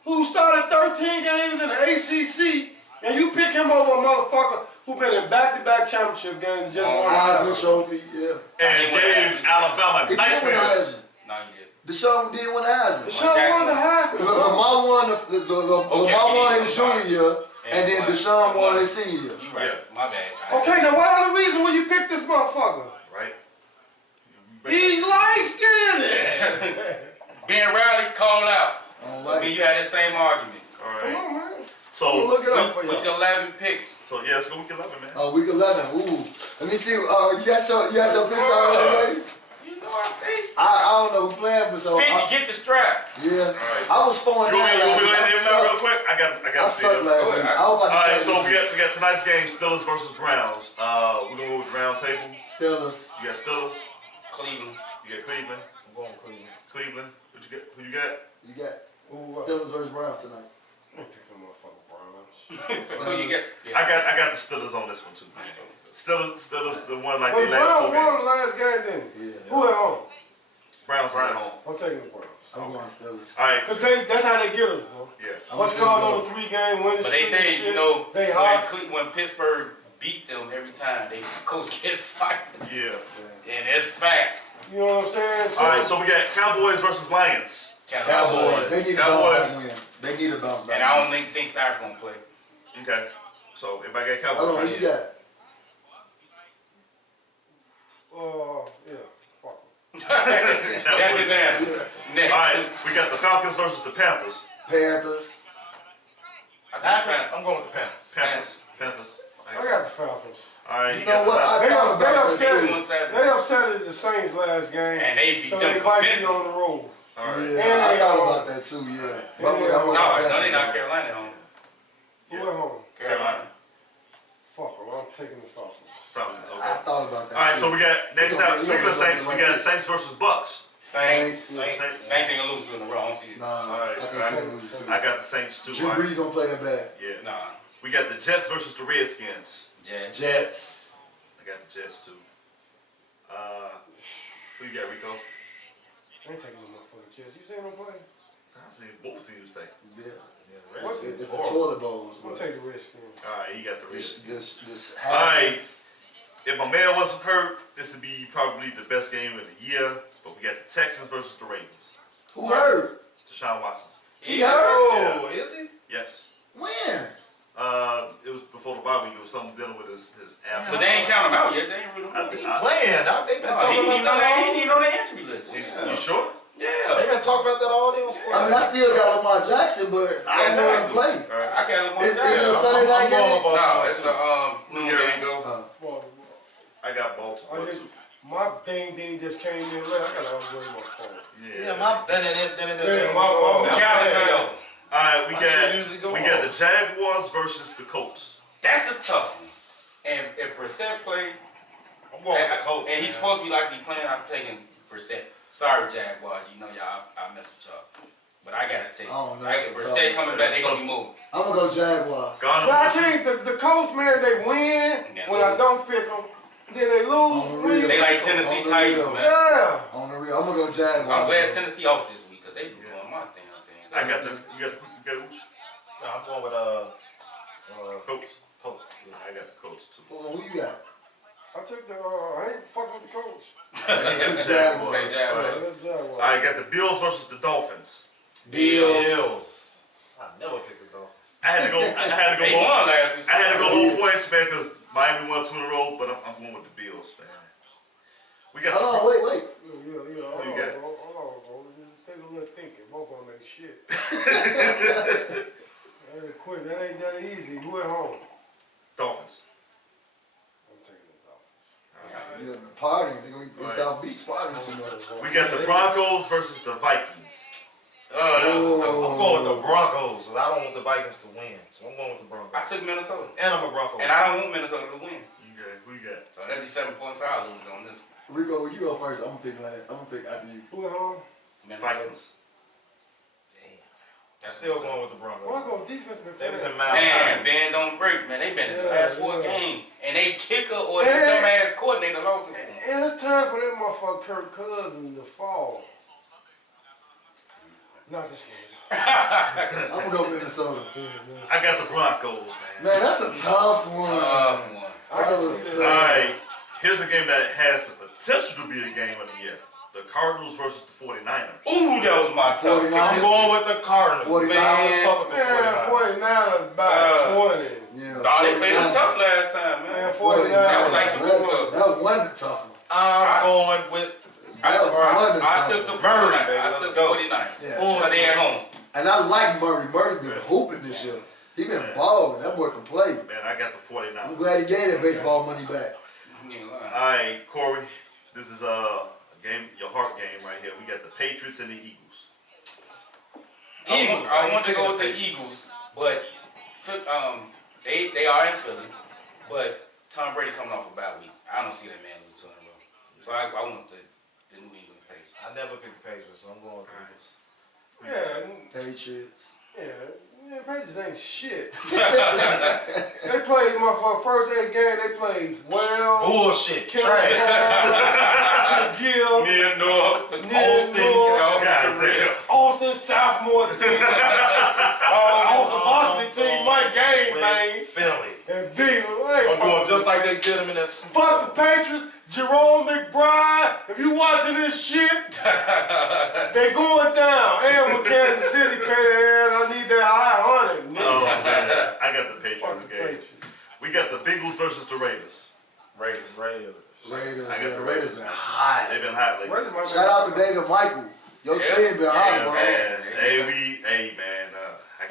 who started 13 games in the ACC, and you pick him over a motherfucker who been in back-to-back championship games and just won Heisman Trophy, yeah. And gave Alabama He did win the nightmares. Heisman. No, you did. Deshaun did win the Heisman. Deshaun won the Heisman. Lamar won Lamar won his junior year, and then Deshaun won his senior year. You right. My bad. Okay, now what are the reason when you pick this motherfucker? Right. He's light-skinned. Ben Riley called out. I don't like Me, it. you had the same argument. All Come right. on, man. So Look it up for With y'all. 11 picks. So yeah, let's go week 11, man. Week 11. Ooh. Let me see. You got your picks already? You know I stay. I don't know who playing, but so 50, get the strap. yeah. Right. I was 4-9 You want me to go ahead and name them out real last quick? I got I to see sucked them. last week. I was about to All right, say so this we got tonight's game: Steelers versus Browns. We're gonna go with the round table. Steelers. You got Steelers. Cleveland. You got Cleveland. I'm going Cleveland. Cleveland. What you got? Who you got? You got Ooh, what? Steelers versus Browns tonight. I'm picking motherfucking Browns. Who you get? I got the Steelers on this one too. Steelers the one like Wait, the last Browns two won the games. last game, didn't he? Yeah. Who at home? Browns is at home. I'm taking the Browns. I'm going Steelers. All right. Because that's how they get us, bro. Yeah. What's called on a 3-game winning But they streak and say, shit, you know, they hot. when Pittsburgh beat them every time, they coach get fired. Yeah. And it's facts. You know what I'm saying? All right. So we got Cowboys versus Lions. Cowboys. They need to bounce back win. They need to bounce back. And I don't think Stafford's gonna play. Okay. So everybody got Hold on, Cowboys. who you got? Yeah. Fuck 'em. That's his answer. Next. All right. We got the Falcons versus the Panthers. Panthers. I took Panthers? Panthers. I'm going with the Panthers. Panthers. I got the Falcons. All right. You know what? I They thought about upset that. They upset at the Saints last game. And they beat so them they might be convincing. on the road. All right. Yeah, And I they thought are. about that too, yeah. And But they I are. want No, the no, they Panthers. not Carolina at home. Who at home? Carolina. Fuck 'em. I'm taking the Falcons. Falcons. I Okay. thought about that. All right. too. So we got next We out. gonna- we Speaking of gonna Saints, go we right got there. Saints versus Bucks. Saints. Saints. Saints ain't gonna lose in the row. I don't see it. Nah, All right, I think all right. Saints lose too. I got the Saints too. Drew All right. Brees don't play that bad. Yeah. Nah. We got the Jets versus the Redskins. Jets. Jets. I got the Jets too. Who you got, Rico? I ain't taking no motherfucking Jets. You seen them play? I see both teams take. Yeah. What's It's it? the toilet bowls. I'm But gonna take the Redskins. All right, he got the this Redskins. this All right. half. If my man wasn't hurt, this would be probably the best game of the year. But we got the Texans versus the Ravens. Who hurt? Deshaun Watson. He hurt. Oh, is he? Yes. When? It was before the bye week. It was something dealing with his But ass. they ain't count him out yet. They ain't really. I He think- playing. They've been He talking ain't about that all. even on the entry list. You sure? They've Yeah. been talking about that all day on sports. I mean, I still got Lamar Jackson, but I don't know him to play. All right. I got him on Is it a Saturday. Sunday night I'm going game? with Baltimore. No, it's a noon Here we game. go. Well, I got Baltimore I just too. my ding just came in late. I gotta upgrade my phone. Yeah, my Yeah, Cowboys. All right, we My shit usually go got on. the Jaguars versus the Colts. That's a tough one. And if Brissett played, I'm going with the Colts. and he's supposed to be like be playing, I'm taking Brissett. Sorry, Jaguars. You know y'all, I mess with y'all. But I gotta take. I don't know. If Brissett coming back, they gonna be moving. I'm gonna go Jaguars. Gardner But I Minshew. think the Colts, man, they win Yeah, when I don't pick them. Then they lose. On the real. They like Tennessee On the Titans, real. man. Yeah. On the real, I'm gonna go Jaguars. I'm glad Tennessee off this week because they be doing my thing. I got the you got Colts. No, I'm going with Colts. Colts. Yeah, I got the Colts too. Hold on, who you got? I took the, I ain't fucking with the Colts. Jaguars. Jaguars. Jaguars. I got the Bills versus the Dolphins. Bills. I never picked the Dolphins. I had to go. They won last week. I had to go low points, man, because Miami won 2 in a row. But I'm going with the Bills, man. We got. Hold on, wait. Yeah. Who you got? Hold on, bro. Just take a little thinking. Both gonna make shit. That ain't quick. That ain't that easy. Who at home? Dolphins. I'm taking the Dolphins. Yeah, partying. They gonna be in South Beach partying too much. We got the Broncos versus the Vikings. Oh, that was a tough one. I'm going with the Broncos, because I don't want the Vikings to win. So I'm going with the Broncos. I took Minnesota. And I'm a Broncos. And I don't want Minnesota to win. Who you got? So that'd be 7 points I'll lose on this. Rico, you go first. I'm gonna pick after you. Who at home? Minnesota. Vikings. That's Still going with the Broncos. Broncos defense been They was in playing. Mount. Man, Ben don't break, man. They been in the last 4 games. And they kicker or Yeah. their dumbass coordinator lost it. And it's time for that motherfucker Kirk Cousins to fall. Not this game. I'm gonna go Minnesota. I got the Broncos, man. Man, that's a tough one. Tough one. I can was see All that. right, here's a game that has the potential to be the game of the year. The Cardinals versus the 49ers. Ooh, that was my tough 49. pick. I'm going with the Cardinals. 49. Man, fuck with the Man, 49ers by 20. Yeah. Oh, they played them tough last time, man. Man, 49. 49. That was like 2 weeks ago. That was the tough one. I'm going with I took, That I was took the Murray, 49. baby. I Let's took go. 49. Yeah. So they at home. And I like Murray. Murray been hooping this year. He been balling. That boy can play. Man, I got the I'm 49ers. glad he gave that baseball money back. You ain't lying. All right, Corey, this is a game, your heart game right here. We got the Patriots and the Eagles. Eagles. I want to picking go with the Patriots. Eagles, but they are in Philly, but Tom Brady coming off a bad week. I don't see that man lose 2 in a row. So I want the New England Patriots. I never picked the Patriots, so I'm going with the Eagles. Yeah, Patriots. Patriots ain't shit. They played my first 8 games. They played well. Bullshit. Kevin Trash. Brown, Gill, Near North. Austin, Austin sophomore team, Austin varsity team, my game, man, Philly. and beat them. I'm going just like they did them in that Super Bowl. Fuck the Patriots, Jerome McBride. If you watching this shit, they going down. And with Kansas City pay their ass, I need that high 100. Oh, man, I got the Fuck Patriots the game. Patriots. We got the Bengals versus the Raiders. Raiders. Raiders. I got Yeah, the Raiders Raiders. been hot. They've been hot lately. Raiders might Shout out to David Michael. Your team been hot, Yeah, bro. man. Hey, man.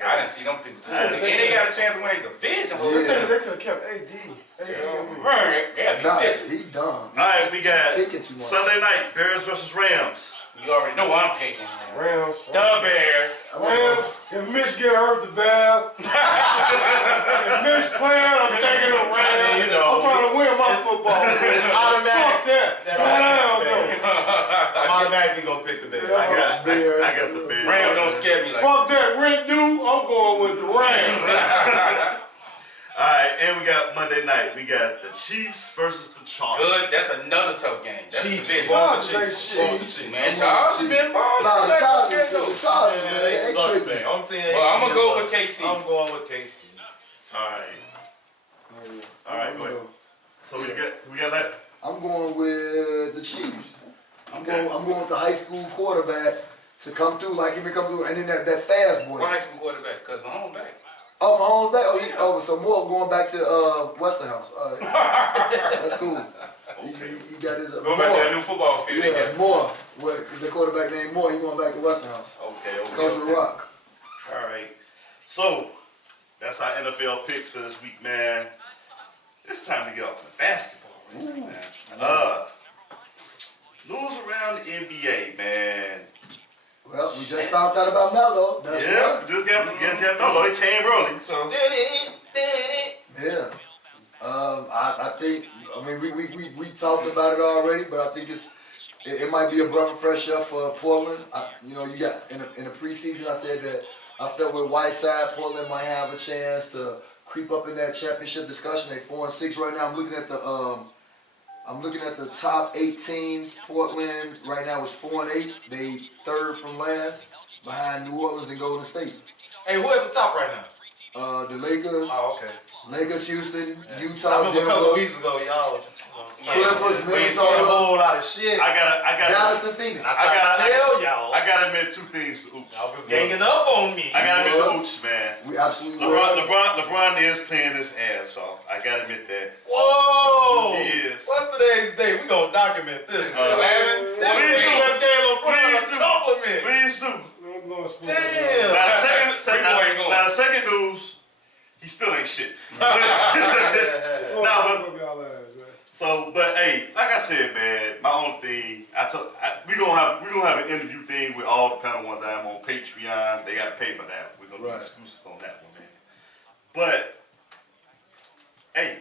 I didn't see them people. And they got a chance to win a division. Yeah. They could have kept AD. They'll be Nah, pissed. he dumb. All right, we got Thinking too much. Sunday night, Bears versus Rams. You already know what I'm picking. Rams. The Bears. Rams. If Mitch get hurt, the Bears. If Mitch playing, I'm taking the Rams. mean, you know, I'm trying to win my football. It's automatic. Fuck that. I'm automatically going to pick the Bears. I got Bears. I got the Bears. Rams don't scare me like Fuck that rent due. I'm going with the Rams. All right, and we got Monday night. We got the Chiefs versus the Chargers. Good. That's another tough game. That's Chiefs. the division. Chargers ain't shit. Chiefs. Man, Charles has been balling. Nah, the Chargers, Man, man, they they suspect. tricky. I'm telling you. Well, I'm gonna go with KC. I'm going with KC. All right. All right, go ahead. So we got that. I'm going with the Chiefs. I'm going with the high school quarterback to come through, like him to come through, and then that fast boy. What high school quarterback? Because Mahomes back. Oh, Mahomes back. So Moore going back to Westerhouse. All right. That's cool. He got his Go back to that new football field Yeah, again. Moore. The quarterback named Moore. He going back to Westerhouse. Okay. Coach with Rock. All right. So that's our NFL picks for this week, man. It's time to get off the basketball, right, man. News around the NBA, man. Well, we just found out about Melo. That's Yeah, right. just got Melo. It came early, so. Yeah. I think. I mean, we talked about it already, but I think it might be a breath of fresh air for Portland. You know, you got in the preseason, I said that I felt with Whiteside, Portland might have a chance to creep up in that championship discussion. They 4-6 right now. I'm looking at the top 8 teams. Portland right now is 4-8. They 3rd from last, behind New Orleans and Golden State. Hey, who at the top right now? The Lakers. Oh, okay. Lakers, Houston, I Utah, remember a couple Denver, of weeks ago, y'all was Clippers, a Minnesota, whole lot of shit. I gotta Dallas, and Phoenix. tell y'all. I gotta admit 2 things to Ooch. Y'all was ganging up on me. I gotta admit to Was. Ooch, man. We absolutely were. LeBron is playing his ass off. I gotta admit that. Whoa! He is. What's today's date? We gonna document this, man. This please nigga do. just gave LeBron Please a do. compliment. Please do. Damn. Now the second news, he still ain't shit. But hey, like I said, man, my own thing. We gonna have an interview thing with all the panel one time on Patreon. They gotta pay for that. We're gonna be exclusive on that one, man. But hey,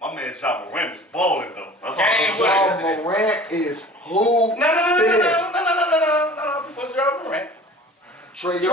my man Ja Morant is balling though. That's all I'm saying. Ja Morant is who? No. Before Ja Morant. Trae Trae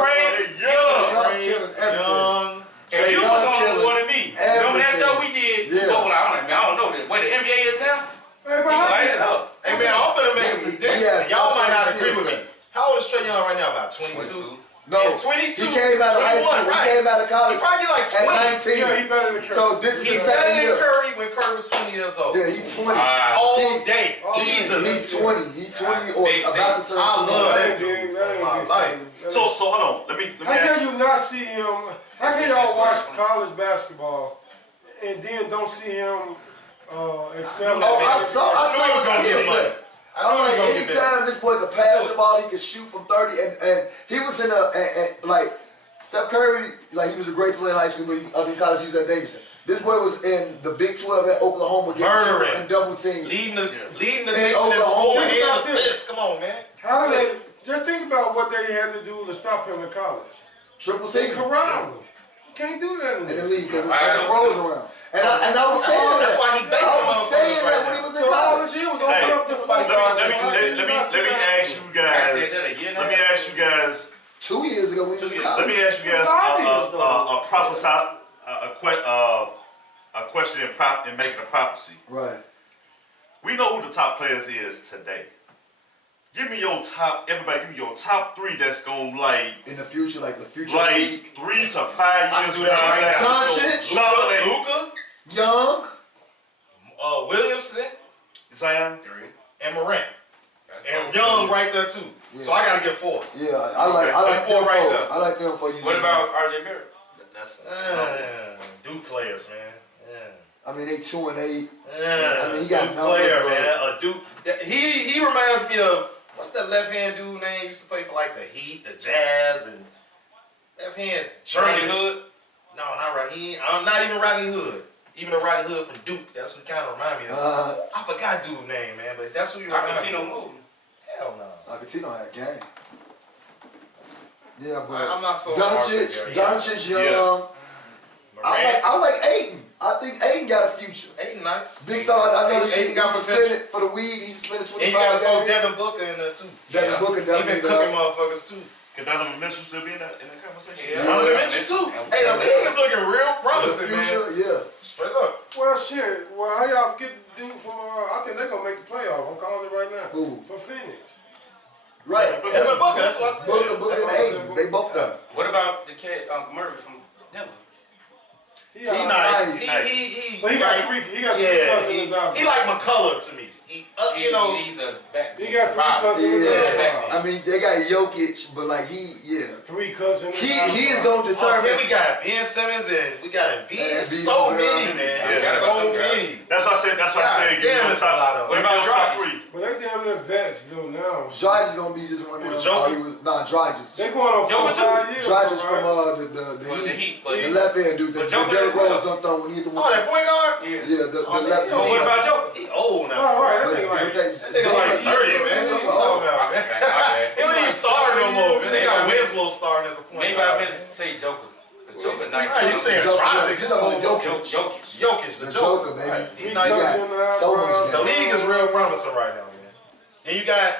Young killing everything. Young. And you was on the more than me. Remember that show we did? Yeah. Oh, I don't know the way the NBA is now. Hey, He lighted it up. Hey man, I'm gonna make a prediction. Yes, Y'all might not yes, agree with yes. me. How old is Trae Young right now? About 22? No, Yeah, 22. he came out of high school. 21, right. He came out of He college probably like at 20. 19. Yeah, he better than Curry. So this is He's his better second than year. Curry when Curry was 20 years old. Yeah, he's 20. All day. He's Easily. 20. He's 20 or Big about to turn 20. I love that That dude. ain't big My life. statement. So hold on. Let me How ask can you not see him? How can y'all watch college basketball and then don't see him excel? Oh, I saw knew he was gonna get his money. set. I knew he was I'm gonna like, get that. anytime this boy could pass the ball, he could shoot from 30, and he was in like Steph Curry, like he was a great player in high school, but in college he was at Davidson. This boy was in the Big 12 at Oklahoma, getting Murdering. and double team. Leading the In nation in Oklahoma. scoring Think and about this. assists. Come on, man. How did they? Just think about what they had to do to stop him in college. Triple They team corralled him. You can't do that in the anymore. league because it's like the pros around. And I was saying That's that. why he baked I them was saying motherfuckers that right when he now. was in So all college. it did was Hey, open up the floodgates. let me ask you guys. Let me ask you guys. 2 years ago when he was in college. Let me ask you guys a question in making a prophecy. Right. We know who the top players is today. Give me your top. Everybody, give me your top 3 that's gonna In the future, like the future league. 3 to 5 years do that right now. Doncic. Luka, Young. Williamson Zion. and Morant. And Young right there too. Yeah. So I gotta get 4. Yeah, I like Four them right folks. there. I like them for you. What about RJ Barrett? That's Duke players, man. I mean, they 2 and 8. Yeah. I mean, he got Duke numbers, player, but- man. A Duke. He reminds me of what's that left hand dude name? Used to play for like the Heat, the Jazz, and left hand Rodney German. Hood? No, not right. I'm not even Rodney Hood. Even though Rodney Hood from Duke, that's who kind of remind me of. I forgot dude's name, man, but that's who you remind me Argentino of. move. Hell no. Argentino had game. Yeah, but I'm not so Doncic, Yeah. Young. Morant, I like Aiden. I think Aiden got a future. Aiden nice. Big fella, I know Aiden he got potential. suspended for the weed. He suspended And you gotta 25 throw games. Devin Booker in there too. Devin Booker He been definitely cooking motherfuckers too. Could Donovan Mitchell still be in that conversation? Yeah. Donovan Mitchell too. Hey, the league is looking real The promising, future, man. yeah. Straight up. Well, shit. Well, how y'all forget the dude from? I think they're gonna make the playoff. I'm calling it right now. Who? For Phoenix. Right. Devin Booker, that's what I said. Booker and Aiden, they both done. What about the kid Murray from Denver? He got- nice. nice. He But he got 3. He got 3 yeah, plus in his eye. he like McCullough to me. He, you know, He's a back. He got 3 plus in his Yeah. eye. I mean, they got Jokic, but like 3 cuts in his eye. he is gonna then determine. we got Ben Simmons and we got Embiid. And Embiid, So yeah. many, man. Yeah. So many. That's why I said. That's why I God said. Give me damn, your it's a lot top. of What them. about What your top about 3? But they damn near vets though now. Dragic is gonna be just one of them. Jokic? Dragic. They going on 4 or 5 years. Dragic right? from Well, the the Heat, but the left hand dude. The But Jokic Derrick as well. Rose dunked on when he hit the Oh, one. that point guard? Yeah, the Oh, left. man, But what about Joker? He old now. All right, that But nigga like. That nigga like 30, man. What you talking about, man? He wasn't even starting no no more, man. They got Maybe I Winslow starting at the point. Maybe I meant to say Joker. Cause Joker nice. Right, you saying Jokic, Dragic. you talking about Jokic. Jokic, The Joker, baby. Right. He He nice. got so much The game. league is real promising right now, man. And you got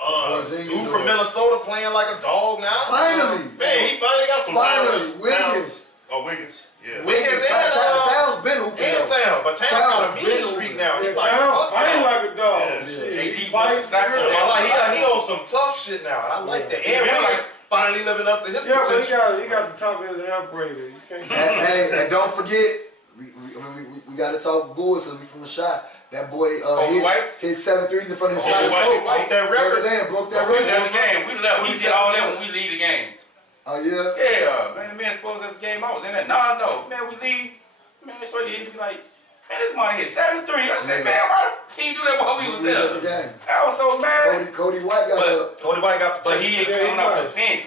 Porzingis dude from Minnesota playing like a dog now. Finally. Man, he finally got some Finally, power. Wiggins. Oh, Wiggins. Yeah. Wiggins and Towns been hooping. in though. town, but Towns got a Towns mean been streak hooping. now. He Yeah, like, Towns fuck fighting that. like a dog. Yeah. Shit. KD He fights. snap his I ass. like he on some tough shit now, and I like that. And Wiggins finally living up to his Yeah, but potential. he got the top of his health rated. You can't. And don't forget, we got to talk Bulls because we from the shot. That boy hit 7 threes in front of his Kobe Scottish White. coach. Broke that record. Broke that We left record. the game. We left. We did all that when we lead the game. Oh yeah. Yeah, man. Me and supposed at the game. I was in there. No, man. We lead. Man, it's right here. He be like, man, this money hit 7 3. I said, man, why he do that while we was We left the there? game. I was so mad. Cody White got But Cody White got But he ain't Yeah, coming he off the was. bench.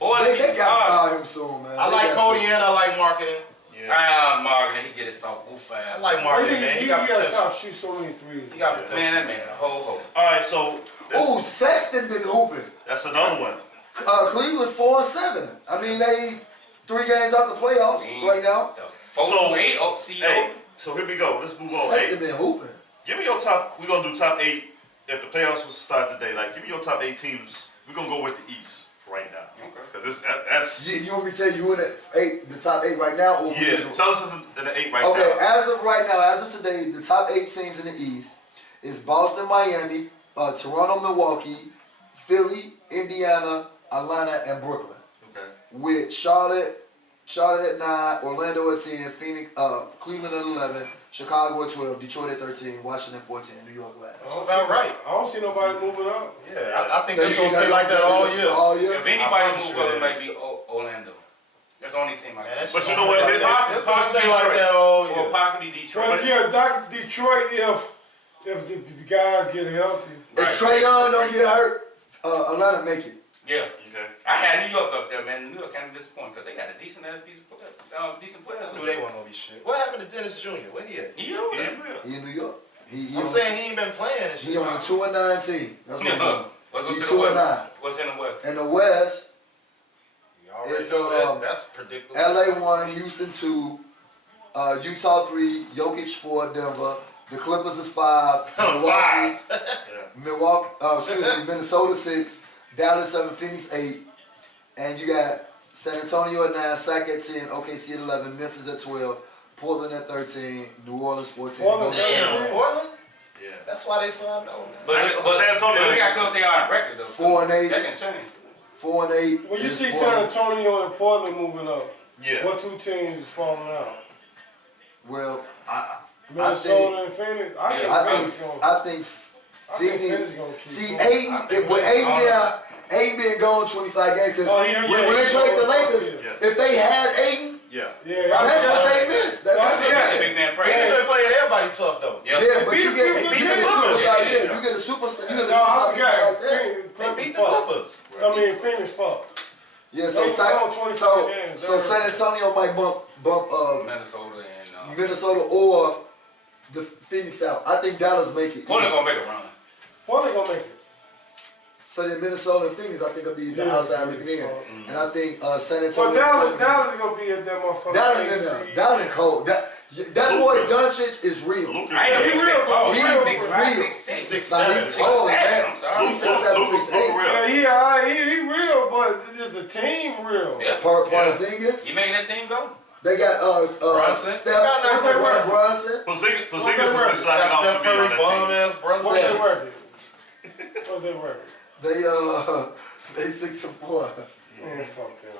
Boy, they he's got to hard. start him soon, man. I They like got Cody to. and I like marketing. Yeah. Marvin, he get it so goof I fast. like I marketing, think man. he He got got to potential. stop shooting so many threes. He got potential. Man, that man, a whole. All right, so Ooh, Sexton been hooping. that's another one. Cleveland 4-7. I mean, they 3 games out the playoffs right now. 4-8 CEO. Hey, so here we go. Let's move on. Sexton Hey, been hooping. give me your top. We're gonna do top 8 if the playoffs was to start today. Like, give me your top 8 teams. We're gonna go with the East right now. Okay. Because that's You want me to tell you in the top 8 right now? Or yeah. Tell us in the 8 right Okay, now. as of right now, as of today, the top 8 teams in the East is Boston, Miami, Toronto, Milwaukee, Philly, Indiana, Atlanta, and Brooklyn. Okay. With Charlotte at 9, Orlando at 10, Phoenix, Cleveland at 11, Chicago at 12, Detroit at 13, Washington 14, New York last. That's about right. I don't see nobody moving up. Yeah, I think it's gonna stay like that all year. All year. If anybody I'm move sure up, it it might is. be Orlando. That's the only team I Man, can that's see. But you know what? It's gonna stay like that all Or year. possibly Detroit. But yeah, that's Detroit if the guys get healthy. If Trae Young don't get hurt, Atlanta make it. Yeah. Okay. I had New York up there, man. New York kind of disappointed because they got a decent players. I knew they weren't gonna be shit. What happened to Dennis Jr.? Where he at? You know Yeah. that. He in New York. He I'm on, saying he ain't been playing and he shit. on the 2-9 team. That's what I'm doing. What goes He to the 2-9. West? What's in the West? In the West, You already It's, knew that. That's predictable. LA 1, Houston 2, Utah 3, Jokic 4, Denver. The Clippers is 5. Milwaukee, Minnesota 6, Dallas 7, Phoenix 8, and you got San Antonio at 9, Sac at 10, OKC at 11, Memphis at 12, Portland at 13, New Orleans 14. Portland- Damn, Portland? Yeah. That's why they signed Melo. But San Antonio- we got to know if they are on record though. 4-8. That can change. 4 and 8. When you is see Portland. San Antonio and Portland moving up, Yeah. what 2 teams is falling out? Well, I Minnesota and Phoenix. I think Phoenix gonna- think I think Phoenix. Phoenix gonna keep See, going. Aiden, with Aiden been gone 25 games since Oh, yeah, when they yeah, played the yeah. Lakers. Yeah. If they had Aiden, Yeah. Yeah, that's what they missed. That's Yeah. That's a big man He praise. been playing everybody tough though. Yeah. yeah, but beat you the get Clippers. a superstar. Yeah, you get a superstar. You get a No, I superstar forgot. like that. They Clippers beat the fuck. Clippers. I mean, Phoenix fuck. Yeah, so They won 25 games. so San Antonio might bump Minnesota and Minnesota or the Phoenix out. I think Dallas make it. Portland gonna make a run. Portland gonna make it. So then Minnesota and Phoenix, I think will be the Yeah. outside looking in, and I think San So Antonio. Dallas is gonna be at that motherfucker. Dallas in there. Dallas cold. That boy Doncic is real. Luka. I ain't He even real, that tall. he He's real, 6'5", real. 6'6". Like, he's tall, man. I'm sorry. He's 6'7", 6'8". Yeah, he real, but is the team real? Yeah. Porzingis. You making that team go? They got Brunson. Steph. They got nice What's that record. word? Brunson. Porzingis has been sliding Got off Steph to me on Curry, that bum team. ass brother. What's Steph. their record? What's their record? They 6'4". Man, fuck them.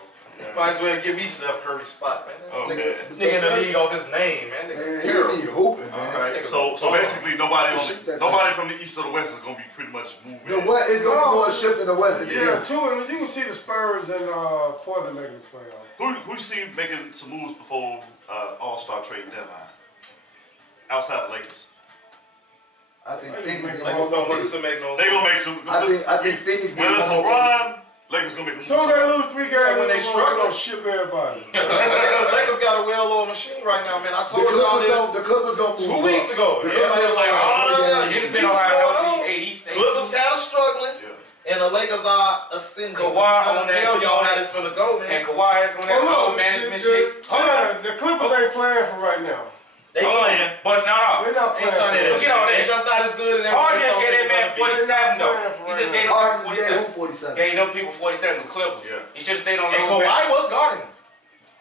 Might as well give me Steph Curry spot, man. Okay. This nigga in the league off his name, man. Man, Nigga he terrible. be hooping, man. All right. So basically Shoot that nobody from the East or the West is gonna be pretty much moving. The West is gonna be more shift in the West than the Yeah, East. 2, and you can see the Spurs and Portland making the playoffs. Who you see making some moves before All-Star trade deadline? Outside the Lakers. I think Lakers Phoenix. make is Lakers don't gonna need to make no. They gonna make some. I think Phoenix. When it's LeBron, Lakers gonna make So they lose 3 games When they they're struggle. gonna ship everybody. Lakers got a well-oiled machine right now, man. I told y'all this The Clippers gonna move 2 weeks ago. The Everybody was like, Clippers oh, gonna no, move. You you see see how what's going healthy on? 80 states. Clippers kind of struggling. Yeah. and the Lakers are ascending. Kawhi I'm on trying to tell that- y'all how this finna go, man. And Kawhi is on that load management shit. Hold on. The Clippers ain't playing for right now. They Hold on. playing. But no. They're not They ain't playing. trying to Forget all that. They just not as good as Harden everybody just thought gave they that man were gonna be. 47 though. He just gave them Harden just gave 47. who 47? Gave them people 47 the Clippers. Yeah. He should have stayed on the And load. Kawhi was guarding him.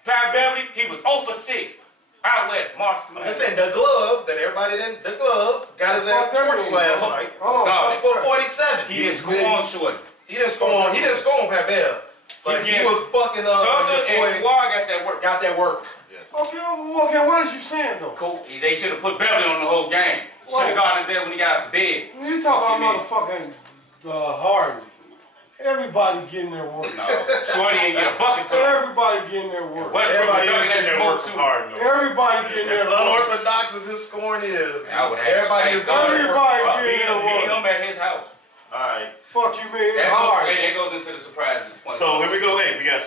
Pat Beverly, he was 0 for 6. Out west, March. I'm saying the glove that everybody didn't. The glove got his ass torched last night. Hold on. No, For 47. he didn't score on short. He didn't score on. He didn't score on Pat Bev. But he He was fucking up. Southern and Kawhi got that work. Got that work. Okay, what is you saying though? Cool. They should have put Beverly on the whole game. Should have got him there when he got out the bed. You talking What about motherfucking Harden. Everybody getting their work. No, Shorty ain't get a bucket put on. Everybody getting their work. Westbrook Everybody was is ducking that getting smoke work too. Hard, no. Everybody getting As their work. unorthodox as his scoring is, I would have everybody is going to work. Everybody Beat getting their him work. at his house. Alright. Fuck you, man. That Hard. goes into the surprises. So here we go. Hey, we got.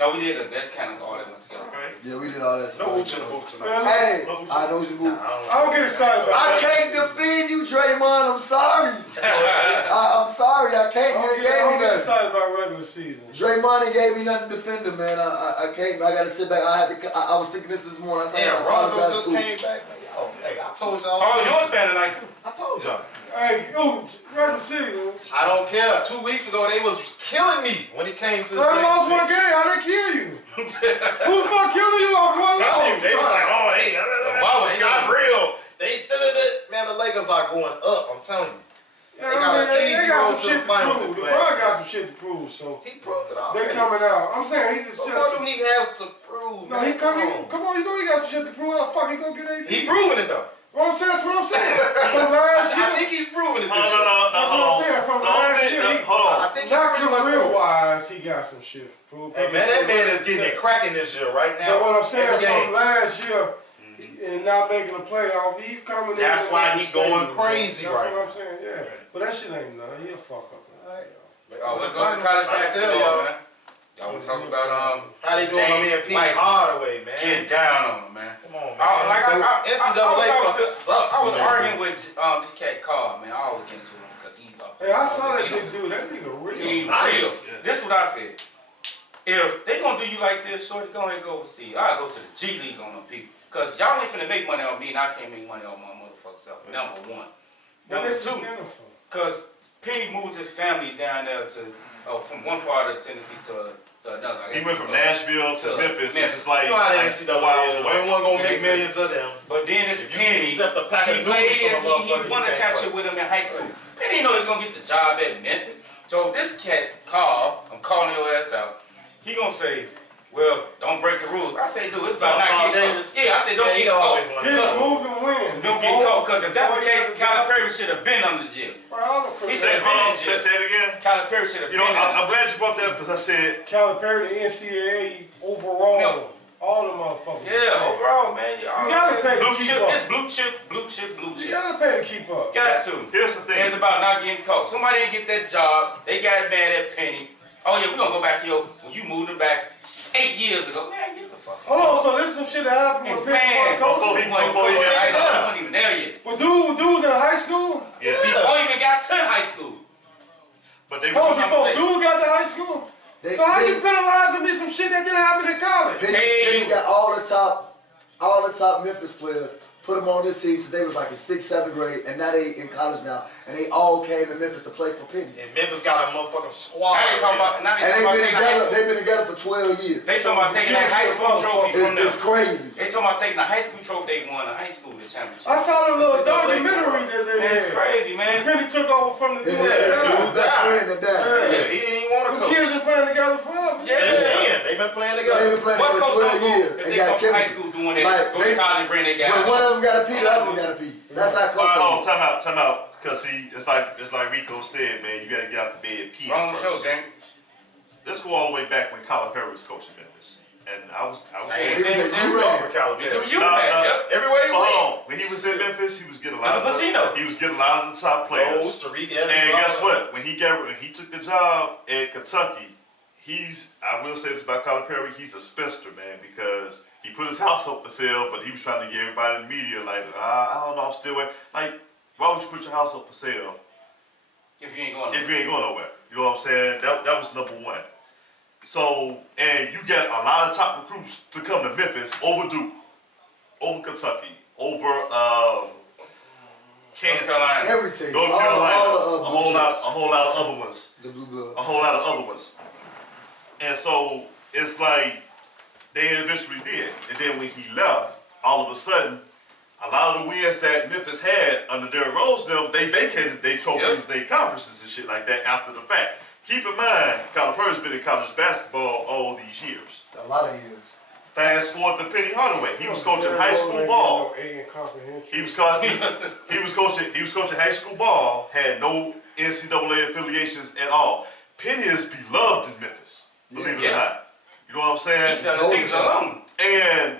No, we did. That's kind of all that went together. Yeah, we did all that No stuff. hooch in the hoop tonight. Man, Hey, I know you move. I don't get excited about I that. can't defend you, Draymond. I'm sorry. I'm sorry. I can't. You ain't I gave don't me get nothing. excited about regular season. Draymond ain't gave me nothing to defend him, man. I can't. I got to sit back. I was thinking this morning. I said, Yeah, I Rondo apologize just to came back. Man. Yo, hey, I told y'all. Oh, yours been tonight too. I told y'all. Hey, regular season. I don't care. 2 weeks ago, they was killing me when it came to this. I lost Lakers one shit. game. I didn't kill you. Who the fuck killing you off one Tell loss? you, they was like, oh, they got killing real. Man, the Lakers are going up. I'm telling you. Yeah, They got an easy they got road some to shit the to finals prove. if you LeBron ask got me. some shit to prove, so He proved it they already. coming out. I'm saying he's So just. what do he has to prove? No, man? he coming. Come on. Come on, you know he got some shit to prove. How the fuck he gonna get AD? He proving it though. Well, I'm saying that's what I'm saying. From last year, I think he's proving it this No, year. That's what I'm saying. From last year, Hold on. I think he's not pretty much career proving it. wise, he got some shit to prove. Hey man, that man is getting it cracking this year right now. But what I'm saying Every game. from last year and not making a playoff, he coming in. That's with why a he going statement, crazy That's right what I'm saying. Yeah, but that shit ain't nothing. He'll fuck up. Oh, let's go to college I tell basketball, y'all. man. Y'all want to talk about How they doing my man Pete Mike. Hardaway, man? Getting down on him, man. Come on, man. I NCAA was fucking sucks. I was man. arguing with this cat Carl, man. I always get into him because he's up. Hey, I saw that big dude. That nigga He real. Nice. real. This is what I said. If they gonna do you like this, shorty, go ahead and go overseas. I'll go to the G League on them people. Cause y'all ain't finna make money on me and I can't make money on my motherfucking self. Number one. But Number this is two, beautiful. cause P moved his family down there to from one part of Tennessee to another. He went from Nashville to Memphis, which is like You know how the 2 NCAA hours is. away. We weren't gonna make millions of them. But then it's If you Penny. accept a pack of He noodles played from a motherfucker, he won you a can't championship play. with him in high school. Penny didn't know he was gonna get the job at Memphis. So this cat Carl, I'm calling your ass out. He gonna say, well, don't break the rules. I say, dude, it's about not Carl getting Davis? caught. Yeah, I said, don't Yeah, he get always caught. wanted He to moved and win. Don't get caught, because if that's the case, Kyler Perry should have been under the jail. He Say, said, hold on, say it again. Kyler Perry should have You been know, I'm under glad you brought that up because I said, Calipari, the NCAA overall, No. all the motherfuckers. Yeah, overall, man. You gotta pay to blue keep chip. up. It's blue chip, blue chip, blue You chip. gotta pay to keep up. Got to. here's the thing. It's about not getting caught. Somebody didn't get that job. They got mad at Penny. Oh yeah, we gonna go back to your when you moved it back 8 years ago. Man, get the fuck out. Hold on, so this is some shit that happened And with Penny man, coach. before he he got wasn't even there yet. But dude was in high school? Yeah. Before he even got to high school. But they Oh, was before dude got to high school? So how you penalizing me some shit that didn't happen in college? Penny got all the top Memphis players. Put them on this team since they was like in 6th, 7th grade, and now they in college now, and they all came to Memphis to play for Penny. And Memphis got a motherfucking squad. Now they talking about And taking high school. they've been together for 12 years. They talking about taking that high school trophy from them. It's crazy. They talking about taking the high school trophy they won in high school, the championship. I saw the little It's a good documentary that they Man, it's had. crazy, man. Penny took over from the dude. Yeah, that his died. best friend that died. Yeah, he didn't even want to The coach. kids been playing together forever. Yeah. Since then, they've been playing So together. they've been playing What for coach 12 don't years do if and they got come from high chemistry. school doing that? Like, Go to college and bring their guy. When one of them got a P, the other one got a P. That's how close Hold on, they are. time out. Because see, it's like Rico said, man, you gotta get out the bed, pee Wrong show, first. gang. Let's go all the way back when Kyler Perry was coaching Memphis. And I was Same He was thing. a U-man. It's a you No, man. no. Yep. Everywhere he Hold went. on. When he was in Memphis, he was getting a lot Like a Patino. he was getting a lot of the top players. Rose, Tariq Evans, And all guess that. what? When he took the job at Kentucky, I will say this about Kyler Perry, he's a spinster, man, because he put his house up for sale, but he was trying to get everybody in the media like, I don't know, I'm still waiting. Like, why would you put your house up for sale If you ain't going if you ain't going nowhere. You know what I'm saying? That was number one. So, and you get a lot of top recruits to come to Memphis over Duke, over Kentucky, over Kansas, Every team. North Carolina, a whole lot of other ones. The blue blood. A whole lot of other ones. And so it's like they eventually did. And then when he left, all of a sudden, a lot of the wins that Memphis had under Derrick Rose, they vacated their trophies, their conferences and shit like that after the fact. Keep in mind, Calipari's been in college basketball all these years. A lot of years. Fast forward to Penny Hardaway. He was coaching high school ball. He was coaching high school ball. Had no NCAA affiliations at all. Penny is beloved in Memphis. Believe it or not. You know what I'm saying? He's selling tickets alone. And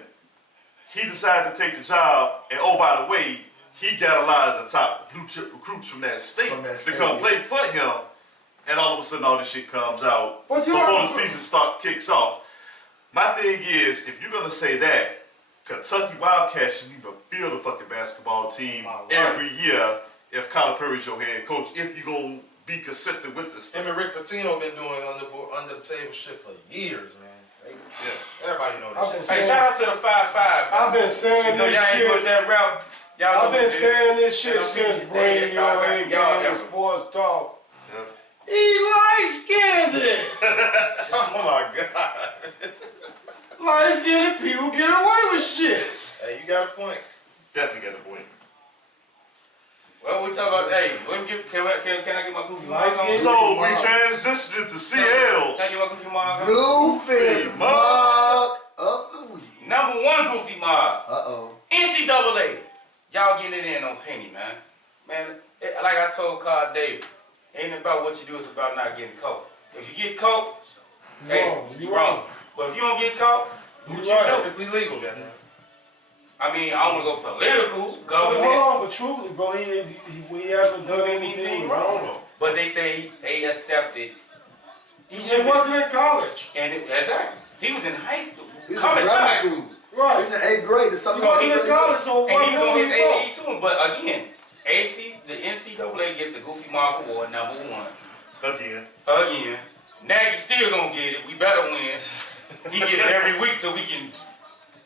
he decided to take the job. And oh, by the way, he got a lot of the top blue chip recruits from that state to come play for him. And all of a sudden, all this shit comes out before the season kicks off. My thing is, if you're gonna say that, Kentucky Wildcats shouldn't even field a fucking basketball team every year if Calipari's your head coach. If you're gonna be consistent with this, Him and Rick Pitino been doing under the table shit for years, man. Everybody know this. Hey, shout out to the 5-5. I've been saying this shit. That route. I've been saying this shit since Bring Your A Game Sports Talk. He light-skinned it. Oh my God. Light-skinned people get away with shit. Hey, you got a point. definitely got a point. Well, we talk about, hey, can I get my goofy mug on? So we transitioned to CLs. Can I get my goofy mug on? Goofy mug of the week. Number one goofy mug. Uh-oh. NCAA. Y'all getting it in on Penny, man. Man, like I told Carl Davis, ain't about what you do, it's about not getting caught. If you get caught, hey, you wrong. But if you don't get caught, do what you do. Perfectly legal, goddamn. I mean, I don't want to go political, government. Hold on, but truthfully, bro, we haven't done anything wrong. But they say they accepted. He wasn't in college. And exactly. He was in high school. He was Coming in grammar time. school. Right. He was in 8th grade or something. He wasn't in college, so And what he was on his he wrong? AAU too. But again, the NCAA get the Goofy Mark Award #1. Again. Nagy still gonna get it. We better win. He get it every week so we can.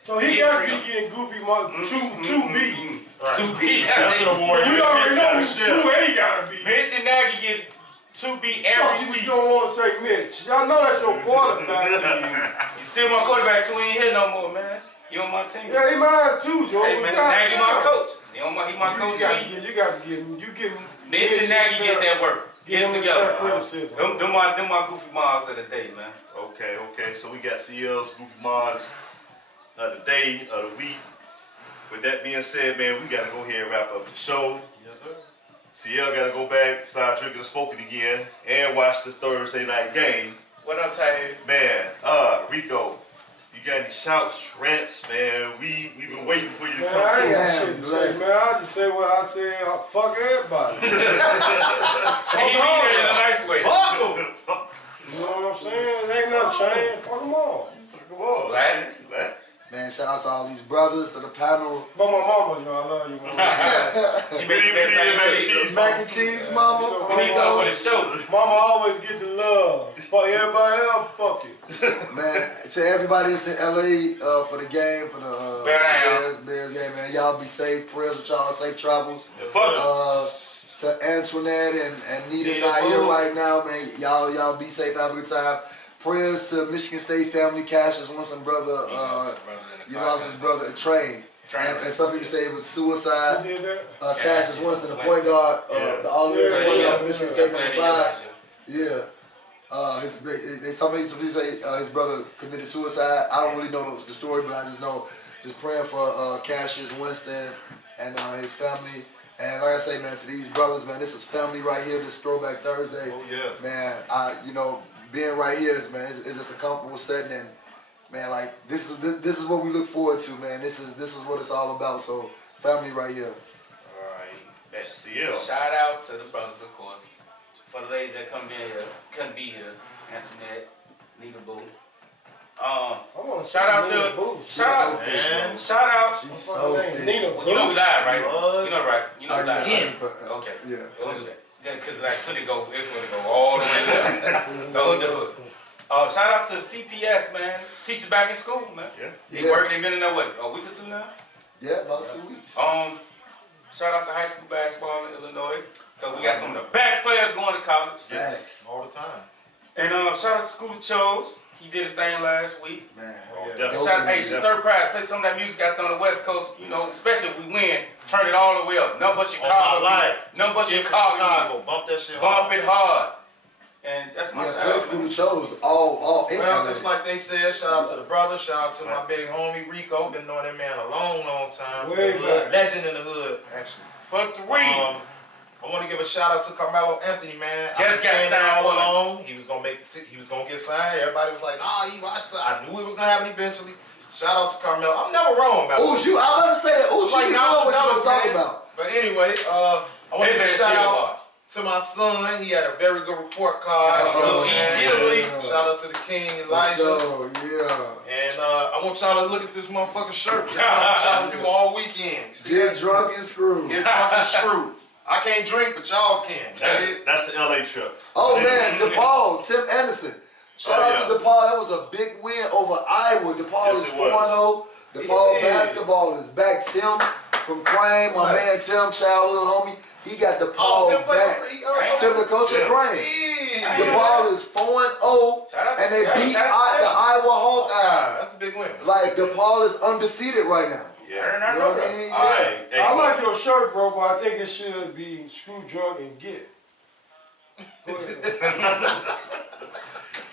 So he got to be getting Goofy Mark 2B. 2B. That's an award. We already know 2A got to be. Mitch and Nagy get 2B Fuck, every you week. just don't want to say Mitch. Y'all know that's your quarterback. He's still my quarterback, so he ain't here no more, man. He on my team. Yeah, he mine too, Joe. Hey man, Nagy my coach. He my coach. You got to get him. You get him. Mitch and Nagy get that work. Get it together. Criticism. Them my goofy moms of the day, man. Okay. So we got CL's Goofy Mods of the day, of the week. With that being said, man, we gotta go ahead and wrap up the show. Yes, sir. CL gotta go back, start drinking and smoking again, and watch this Thursday night game. What up, Ty? Man, Rico, you got any shouts, rants, man? We been waiting for you to Man, come I ain't through. got shit to say, man. I just say what I say. Fuck everybody. He mean it in a nice way. Fuck them. You know what I'm saying? Ain't nothing changed. Fuck them all. Come on, Right? Man, shout out to all these brothers, to the panel. But my mama, you know, I love you. She made that Mac and cheese, mama. We need something for the show. Mama always get the love. Fuck everybody else, fuck it. Man, to everybody that's in LA for the game, for the Bears game, man, y'all be safe. Prayers with y'all, safe travels. To Antoinette and Nita not here right now, man. Y'all be safe, have a good time. Prayers to Michigan State family. Cassius Winston brother. You lost his brother Trey. And some people say it was suicide. Who did that? Cassius Winston, the point guard, the all-year point guard for Michigan State #5. Yeah. Somebody say his brother committed suicide. I don't really know the story, but I just know, just praying for Cassius Winston and his family. And like I say, man, to these brothers, man, this is family right here. This Throwback Thursday. Oh yeah. Man, being right here is, man, it's just a comfortable setting, and man, like this is what we look forward to, man. This is what it's all about. So family right here. Alright, that's CL. Shout out to the brothers, of course. For the ladies that couldn't be here. Antoinette, Nita Boo. Shout out to shout out. She's so big. Nina, You know we live, right? You know right. You know we live. Yeah. Right? Okay. Yeah. Don't do that. Because like, it's gonna go all the way left. Don't do it. Shout out to CPS, man. Teachers back in school, man. Yeah. They working. They been in there what, a week or two now? Yeah, about 2 weeks. Shout out to high school basketball in Illinois. Cause we got some of the best players going to college. Facts. All the time. And shout out to School of Chose. He did his thing last week. Man. And shout out, hey, Stir Pride, play some of that music out there on the West Coast. You know, especially if we win, turn it all the way up. Nothing but Chicago. On my life. Nothing but Keep it Chicago. Bump that shit Bump hard. it hard. And that's my Yeah, shout play out, School man. of Chose. All in Well, LA. just like they said, shout out to the brother, shout out to my big homie Rico. Been knowing that man a long, long time. Way back. Legend in the hood, actually. For 3. I want to give a shout out to Carmelo Anthony, man. Just got saying signed all for it. along. He was gonna he was gonna get signed. Everybody was like, "Nah, he watched it." I knew it was gonna happen eventually. Shout out to Carmelo. I'm never wrong about it. Uchi, I'm about to say that. Uchi, Like you know what you Nostradamus, was talking man. about. But anyway, I want to give a His shout ass out to my son. He had a very good report card. You know what I'm saying? Easily. Shout out to the king, Elijah. So, yeah. And I want y'all to look at this motherfucking shirt. That's what I want y'all to do all weekend. See Get that? drunk and screwed. Get fucking screwed. I can't drink, but y'all can. That's the LA trip. Oh man, DePaul, Tim Anderson. Shout out to DePaul. That was a big win over Iowa. DePaul Yes, is it was. 4-0. DePaul Yeah. basketball is back. Tim from Crane, my man Tim, childhood homie. He got DePaul back. Tim, the coach of Crane. DePaul is 4-0, and they beat the Iowa Hawkeyes. That's a big win. Like DePaul is undefeated right now. Yeah. You know what I mean? All right. Hey, I like your shirt, bro, but I think it should be screw, drunk, and get. Go ahead.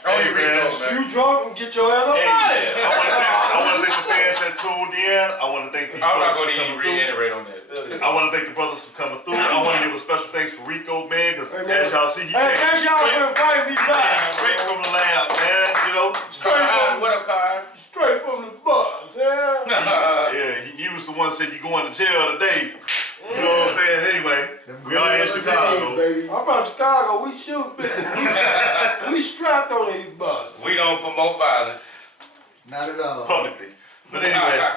Hey, man. Screw, drunk, and get your head up. Hey, I want to thank the fans that tuned in. I want to thank these I'm not brothers going to for even coming through. reiterate on that. I want to thank the brothers for coming through. I want to give a special thanks for Rico, man, because Hey, man. as y'all see, he Hey, came thank y'all for inviting me back. straight from the lab, man. You know, What up, Kyle? Straight from the bus, yeah. yeah, he was the one that said you going to jail today. You know what I'm saying? Anyway, we are in Chicago. Baby. I'm from Chicago. We shoot, we strapped on these buses. We don't promote violence. Not at all. Publicly. But anyway,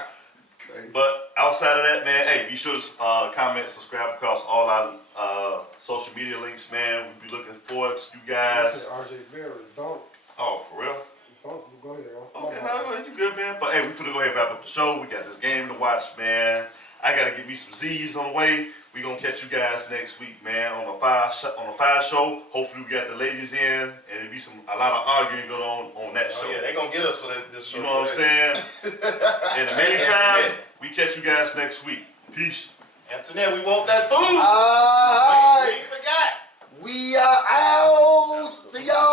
but outside of that, man, hey, be sure to comment, subscribe across all our social media links, man. We'll be looking forward to you I guys. said RJ Barry, don't, Oh, for real? go ahead. Okay, now go ahead, you good, man. But hey, we finna go ahead and wrap up the show. We got this game to watch, man. I gotta get me some Z's on the way. We gonna catch you guys next week, man, on the fire show. Hopefully we got the ladies in, and it'll be a lot of arguing going on that show. Oh yeah, they gonna get us for this show. You know what I'm saying? In the meantime, we catch you guys next week. Peace. Antoinette, we want that food. All right. We forgot. We are out. See y'all.